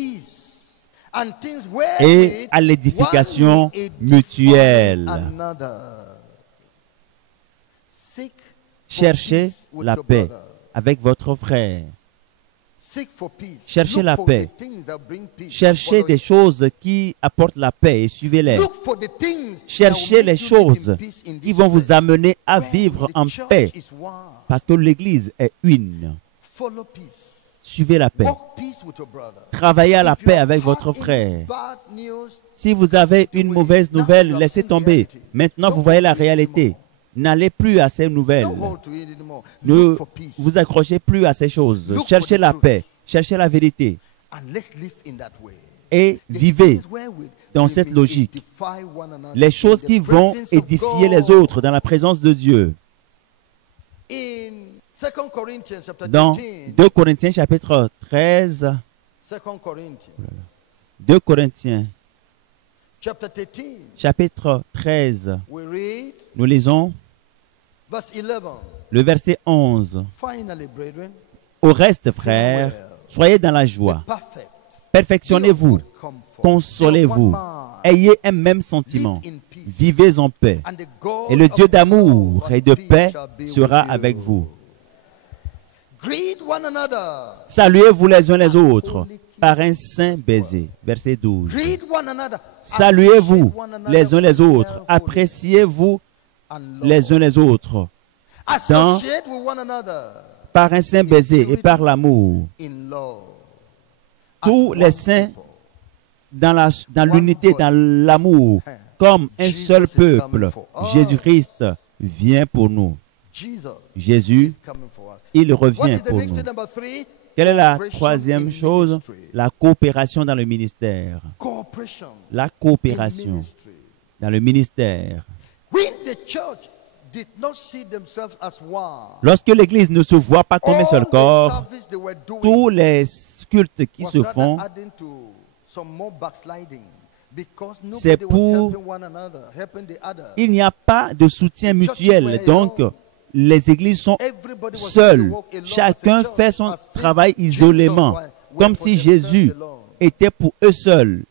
et à l'édification mutuelle. Cherchez la paix avec votre frère. Cherchez la paix. Cherchez des choses qui apportent la paix et suivez-les. Cherchez les choses qui vont vous amener à vivre en paix. Parce que l'Église est une. Suivez la paix. Travaillez à la paix avec votre frère. Si vous avez une mauvaise nouvelle, laissez tomber. Maintenant, vous voyez la réalité. N'allez plus à ces nouvelles. Ne vous accrochez plus à ces choses. Cherchez la paix. Cherchez la vérité. Et vivez dans cette logique. Les choses qui vont édifier les autres dans la présence de Dieu. Dans 2 Corinthiens chapitre 13. 2 Corinthiens chapitre 13. Nous lisons le verset 11. Au reste, frères, soyez dans la joie. Perfectionnez-vous. Consolez-vous. Ayez un même sentiment. Vivez en paix. Et le Dieu d'amour et de paix sera avec vous. Saluez-vous les uns les autres par un saint baiser. Verset 12. Saluez-vous les uns les autres. Appréciez-vous les uns les autres Associate with one another par un saint baiser et par l'amour. in love. Tous les saints dans l'unité, dans l'amour, comme un seul peuple. Jésus-Christ vient pour nous. Jésus, il revient pour nous. Quelle est la troisième chose? La coopération dans le ministère. La coopération dans le ministère. Lorsque l'Église ne se voit pas comme un seul corps, tous les cultes qui se font, c'est pour... Il n'y a pas de soutien mutuel, donc les églises sont seules. Chacun fait son travail isolément, comme si Jésus était pour eux seuls.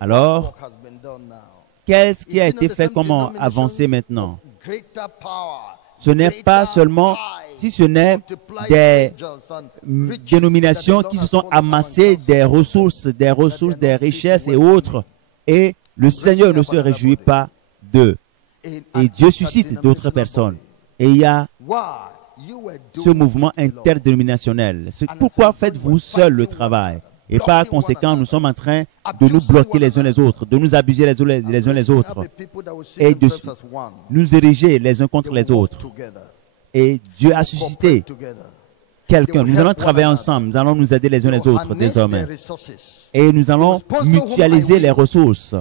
Alors, qu'est-ce qui a été fait? Comment avancer maintenant? Ce n'est pas seulement, si ce n'est des dénominations qui se sont amassées des ressources, des richesses et autres, et le Seigneur ne se réjouit pas d'eux. Et Dieu suscite d'autres personnes. Et il y a ce mouvement interdénominationnel. Pourquoi faites-vous seul le travail? Et par conséquent, nous sommes en train de nous bloquer les uns les autres, de nous abuser les uns les autres, et de nous ériger les uns contre les autres. Et Dieu a suscité quelqu'un. Nous allons travailler ensemble, nous allons nous aider les uns les autres désormais. Et nous allons mutualiser les ressources.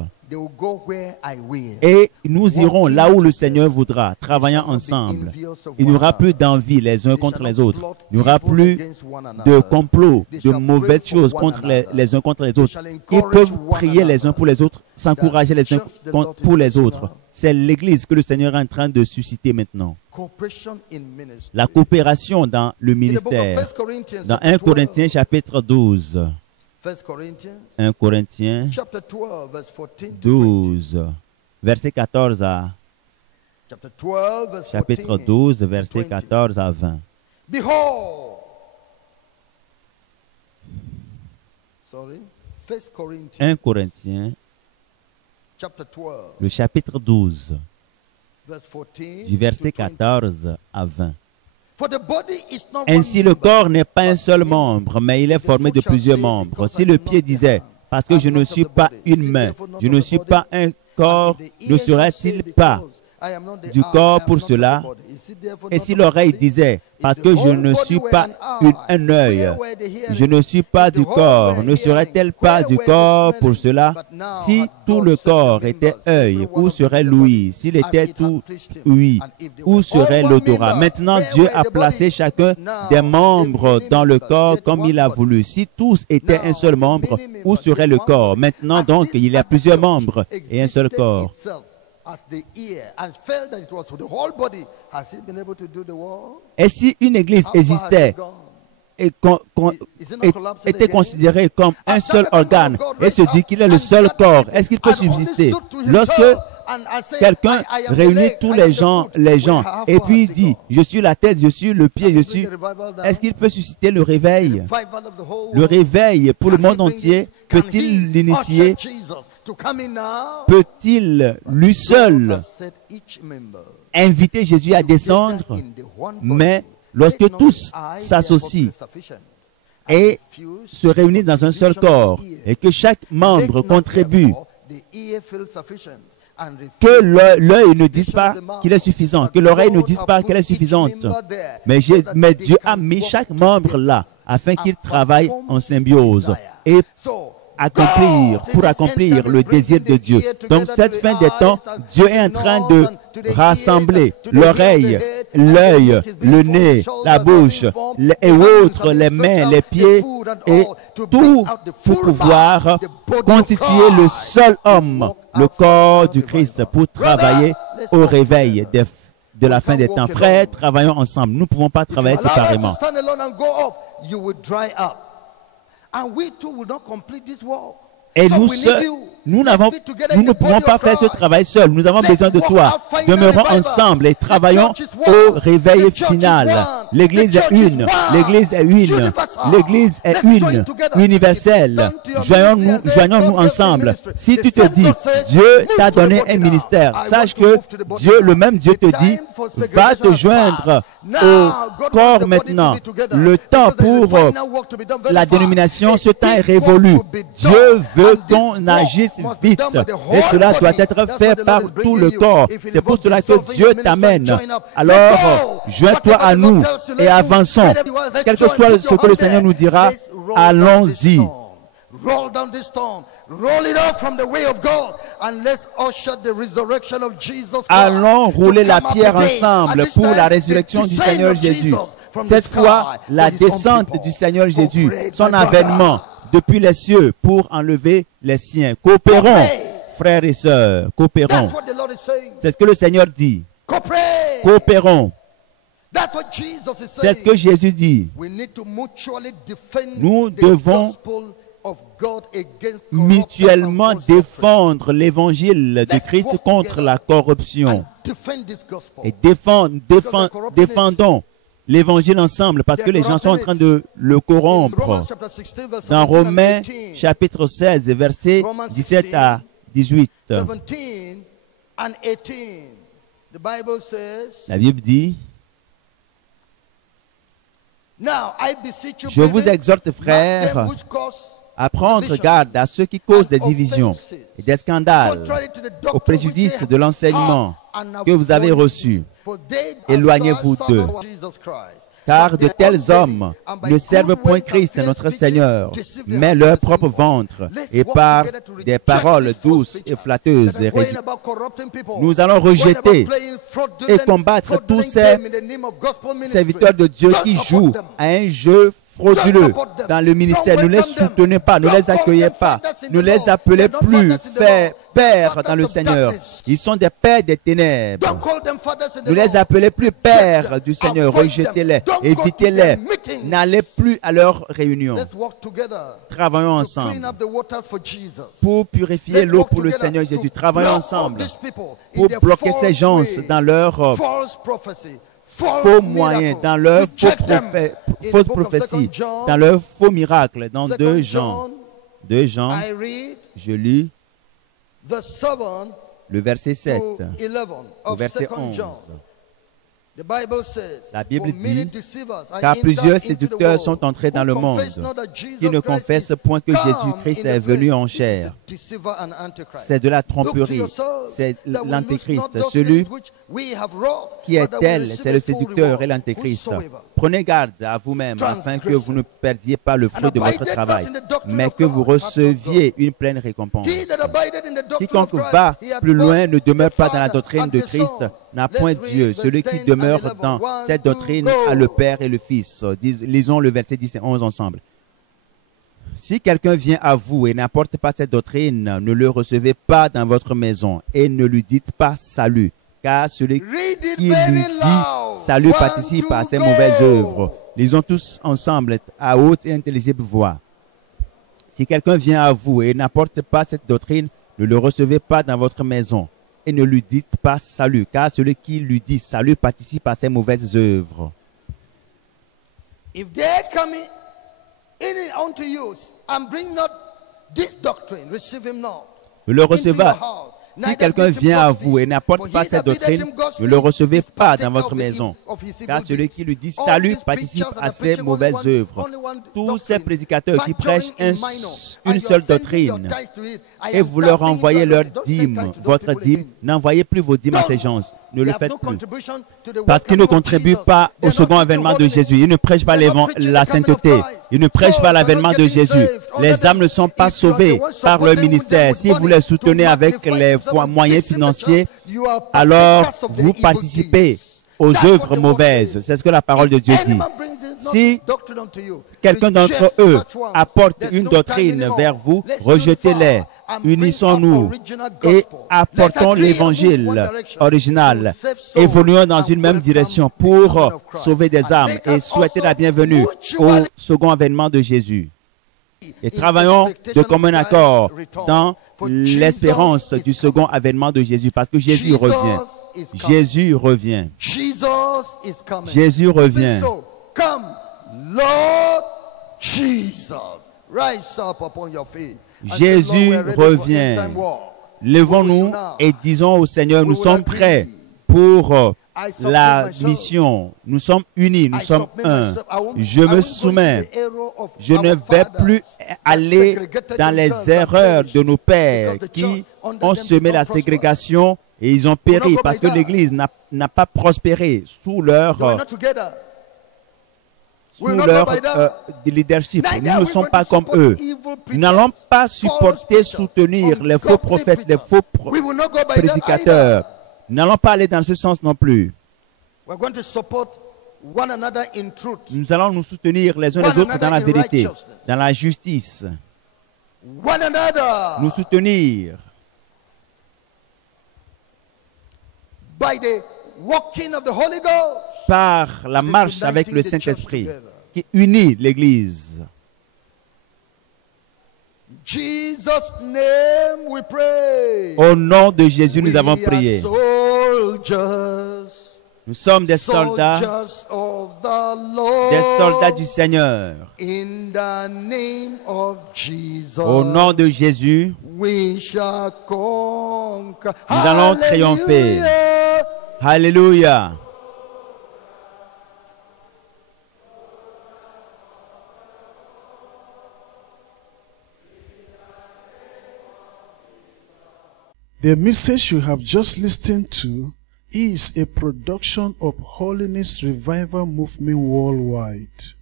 Et nous irons là où le Seigneur voudra, travaillant ensemble. Il n'y aura plus d'envie les uns contre les autres. Il n'y aura plus de complot, de mauvaises choses contre les uns contre les autres. Ils peuvent prier les uns pour les autres, s'encourager les uns pour les autres. C'est l'Église que le Seigneur est en train de susciter maintenant. La coopération dans le ministère. Dans 1 Corinthiens chapitre 12. 1 Corinthiens 12, verset 14 à... Chapitre 12, verset 14 à 20. 1 Corinthiens, le chapitre 12, du verset 14 à 20. Ainsi, le corps n'est pas un seul membre, mais il est formé de plusieurs membres. Si le pied disait, parce que je ne suis pas une main, je ne suis pas un corps, ne serait-il pas du corps pour cela? Et si l'oreille disait, parce que je ne suis pas un œil, je ne suis pas du corps, ne serait-elle pas du corps pour cela? Si tout le corps était œil, où serait l'ouïe? S'il était tout ouïe, où serait l'odorat? Maintenant, Dieu a placé chacun des membres dans le corps comme il a voulu. Si tous étaient un seul membre, où serait le corps? Maintenant, donc, il y a plusieurs membres et un seul corps. Et si une église existait et était considérée comme un seul organe et se dit qu'il est le seul corps, est-ce qu'il peut subsister? Lorsque quelqu'un réunit tous les gens et puis dit, je suis la tête, je suis le pied, je suis... Est-ce qu'il peut susciter le réveil? Le réveil pour le monde entier, peut-il l'initier? Peut-il, lui seul, inviter Jésus à descendre? Mais lorsque tous s'associent et se réunissent dans un seul corps et que chaque membre contribue, que l'œil ne dise pas qu'il est suffisant, que l'oreille ne dise pas qu'elle est suffisante. Mais Dieu a mis chaque membre là afin qu'il travaille en symbiose et pour accomplir le désir de Dieu. Donc, cette fin des temps, Dieu est en train de rassembler l'oreille, l'œil, le nez, la bouche, et autres, les mains, les pieds, et tout pour pouvoir constituer le seul homme, le corps du Christ, pour travailler au réveil de la fin des temps. Frères, travaillons ensemble. Nous ne pouvons pas travailler séparément. Et nous seuls, nous ne pouvons pas faire ce travail seul. Nous avons besoin de toi. Demeurons ensemble et travaillons au réveil final. L'Église est une. L'Église est une. L'Église est une. Universelle. Joignons-nous ensemble. Si tu te dis, Dieu t'a donné un ministère, sache que Dieu, le même Dieu te dit, va te joindre au corps maintenant. Le temps pour la dénomination, ce temps est révolu. Dieu veut qu'on agisse vite. Et cela doit être fait par tout le corps. C'est pour cela que Dieu t'amène. Alors, joins-toi à nous et avançons. Quel que soit ce que le Seigneur nous dira, allons-y. Roll down this stone. Roll it off from the way of God. And let's usher the resurrection of Jesus Christ. Allons rouler la pierre ensemble pour la résurrection du Seigneur Jésus. Cette fois, la descente du Seigneur Jésus, son avènement depuis les cieux pour enlever les siens. Coopérons, frères et sœurs, coopérons. C'est ce que le Seigneur dit. Coopérons. C'est ce que Jésus dit. Nous devons mutuellement défendre l'évangile de Christ contre la corruption. Et défendons l'évangile ensemble parce que les gens sont en train de le corrompre. Dans Romains chapitre 16, versets 17 à 18. La Bible dit, je vous exhorte, frères, à prendre garde à ceux qui causent des divisions et des scandales au préjudice de l'enseignement que vous avez reçu. Éloignez-vous d'eux. Car de tels hommes ne servent point Christ, notre Seigneur, mais leur propre ventre, et par des paroles douces et flatteuses. Nous allons rejeter et combattre tous ces serviteurs de Dieu qui jouent à un jeu frauduleux dans le ministère. Ne les soutenez pas, ne les accueillez pas, ne les appelez plus pères dans le Seigneur. Ils sont des pères des ténèbres. Ne les appelez plus pères du Seigneur. Rejetez-les, évitez-les. N'allez plus à leurs réunions. Travaillons ensemble pour purifier l'eau pour le Seigneur Jésus. Travaillons ensemble pour bloquer ces gens dans leur faux moyens, dans leur fausse prophétie, dans leur faux miracle. Dans 2 Jean, je lis le verset 7 au verset 11. La Bible dit, car plusieurs séducteurs sont entrés dans le monde qui ne confessent point que Jésus-Christ est venu en chair. C'est de la tromperie, c'est l'antéchrist. Celui qui est tel, c'est le séducteur et l'antéchrist. Prenez garde à vous-même afin que vous ne perdiez pas le fruit de votre travail, mais que vous receviez une pleine récompense. Quiconque va plus loin ne demeure pas dans la doctrine de Christ, n'a point Dieu. Celui qui demeure dans cette doctrine a le Père et le Fils. Lisons le verset 10 et 11 ensemble. Si quelqu'un vient à vous et n'apporte pas cette doctrine, ne le recevez pas dans votre maison et ne lui dites pas salut, car celui qui lui dit salut participe à ses mauvaises œuvres. Lisons tous ensemble à haute et intelligible voix. Si quelqu'un vient à vous et n'apporte pas cette doctrine, ne le recevez pas dans votre maison et ne lui dites pas salut, car celui qui lui dit salut participe à ses mauvaises œuvres. If they come in unto you and bring not this doctrine, receive him not. Ne le recevez pas. Si quelqu'un vient à vous et n'apporte pas cette doctrine, ne le recevez pas dans votre maison, car celui qui lui dit salut participe à ses mauvaises œuvres. Tous ces prédicateurs qui prêchent une seule doctrine, et vous leur envoyez leur dîme, votre dîme, n'envoyez plus vos dîmes à ces gens. Ne le faites plus. Parce qu'ils ne contribuent pas au second avènement de Jésus. Ils ne prêchent pas la sainteté. Ils ne prêchent pas l'avènement de Jésus. Les âmes ne sont pas sauvées par leur ministère. Si vous les soutenez avec les moyens financiers, alors vous participez aux œuvres mauvaises. C'est ce que la parole de Dieu dit. Si quelqu'un d'entre eux apporte une doctrine vers vous, rejetez-les. Unissons-nous et apportons l'évangile original. Évoluons dans une même direction pour sauver des âmes et souhaiter la bienvenue au second avènement de Jésus. et travaillons de commun accord dans l'espérance du second avènement de Jésus, parce que Jésus revient. Jésus revient. Jésus revient. Come, Lord Jesus. Rise up upon your feet. Jésus revient. Levons-nous et disons au Seigneur, nous sommes prêts pour la mission. Nous sommes unis, nous sommes un. Je me soumets. Je ne vais plus aller dans les erreurs de nos pères qui ont semé la ségrégation et ils ont péri parce que l'Église n'a pas prospéré sous leur leadership. Nous ne sommes pas comme eux. Nous n'allons pas supporter, soutenir les faux prophètes, les faux prédicateurs. Nous n'allons pas aller dans ce sens non plus. Nous allons nous soutenir les uns les autres dans la vérité, dans la justice. Nous soutenir par la marche avec le Saint-Esprit qui unit l'Église. Au nom de Jésus, nous avons prié. Nous sommes des soldats du Seigneur. Au nom de Jésus, nous allons triompher. Alléluia. The message you have just listened to is a production of Holiness Revival Movement Worldwide.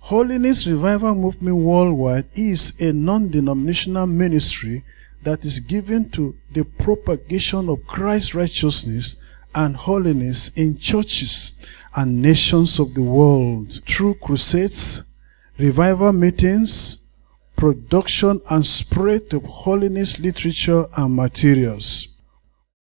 Holiness Revival Movement Worldwide is a non-denominational ministry that is given to the propagation of Christ's righteousness and holiness in churches and nations of the world through crusades, revival meetings, production and spread of holiness literature and materials.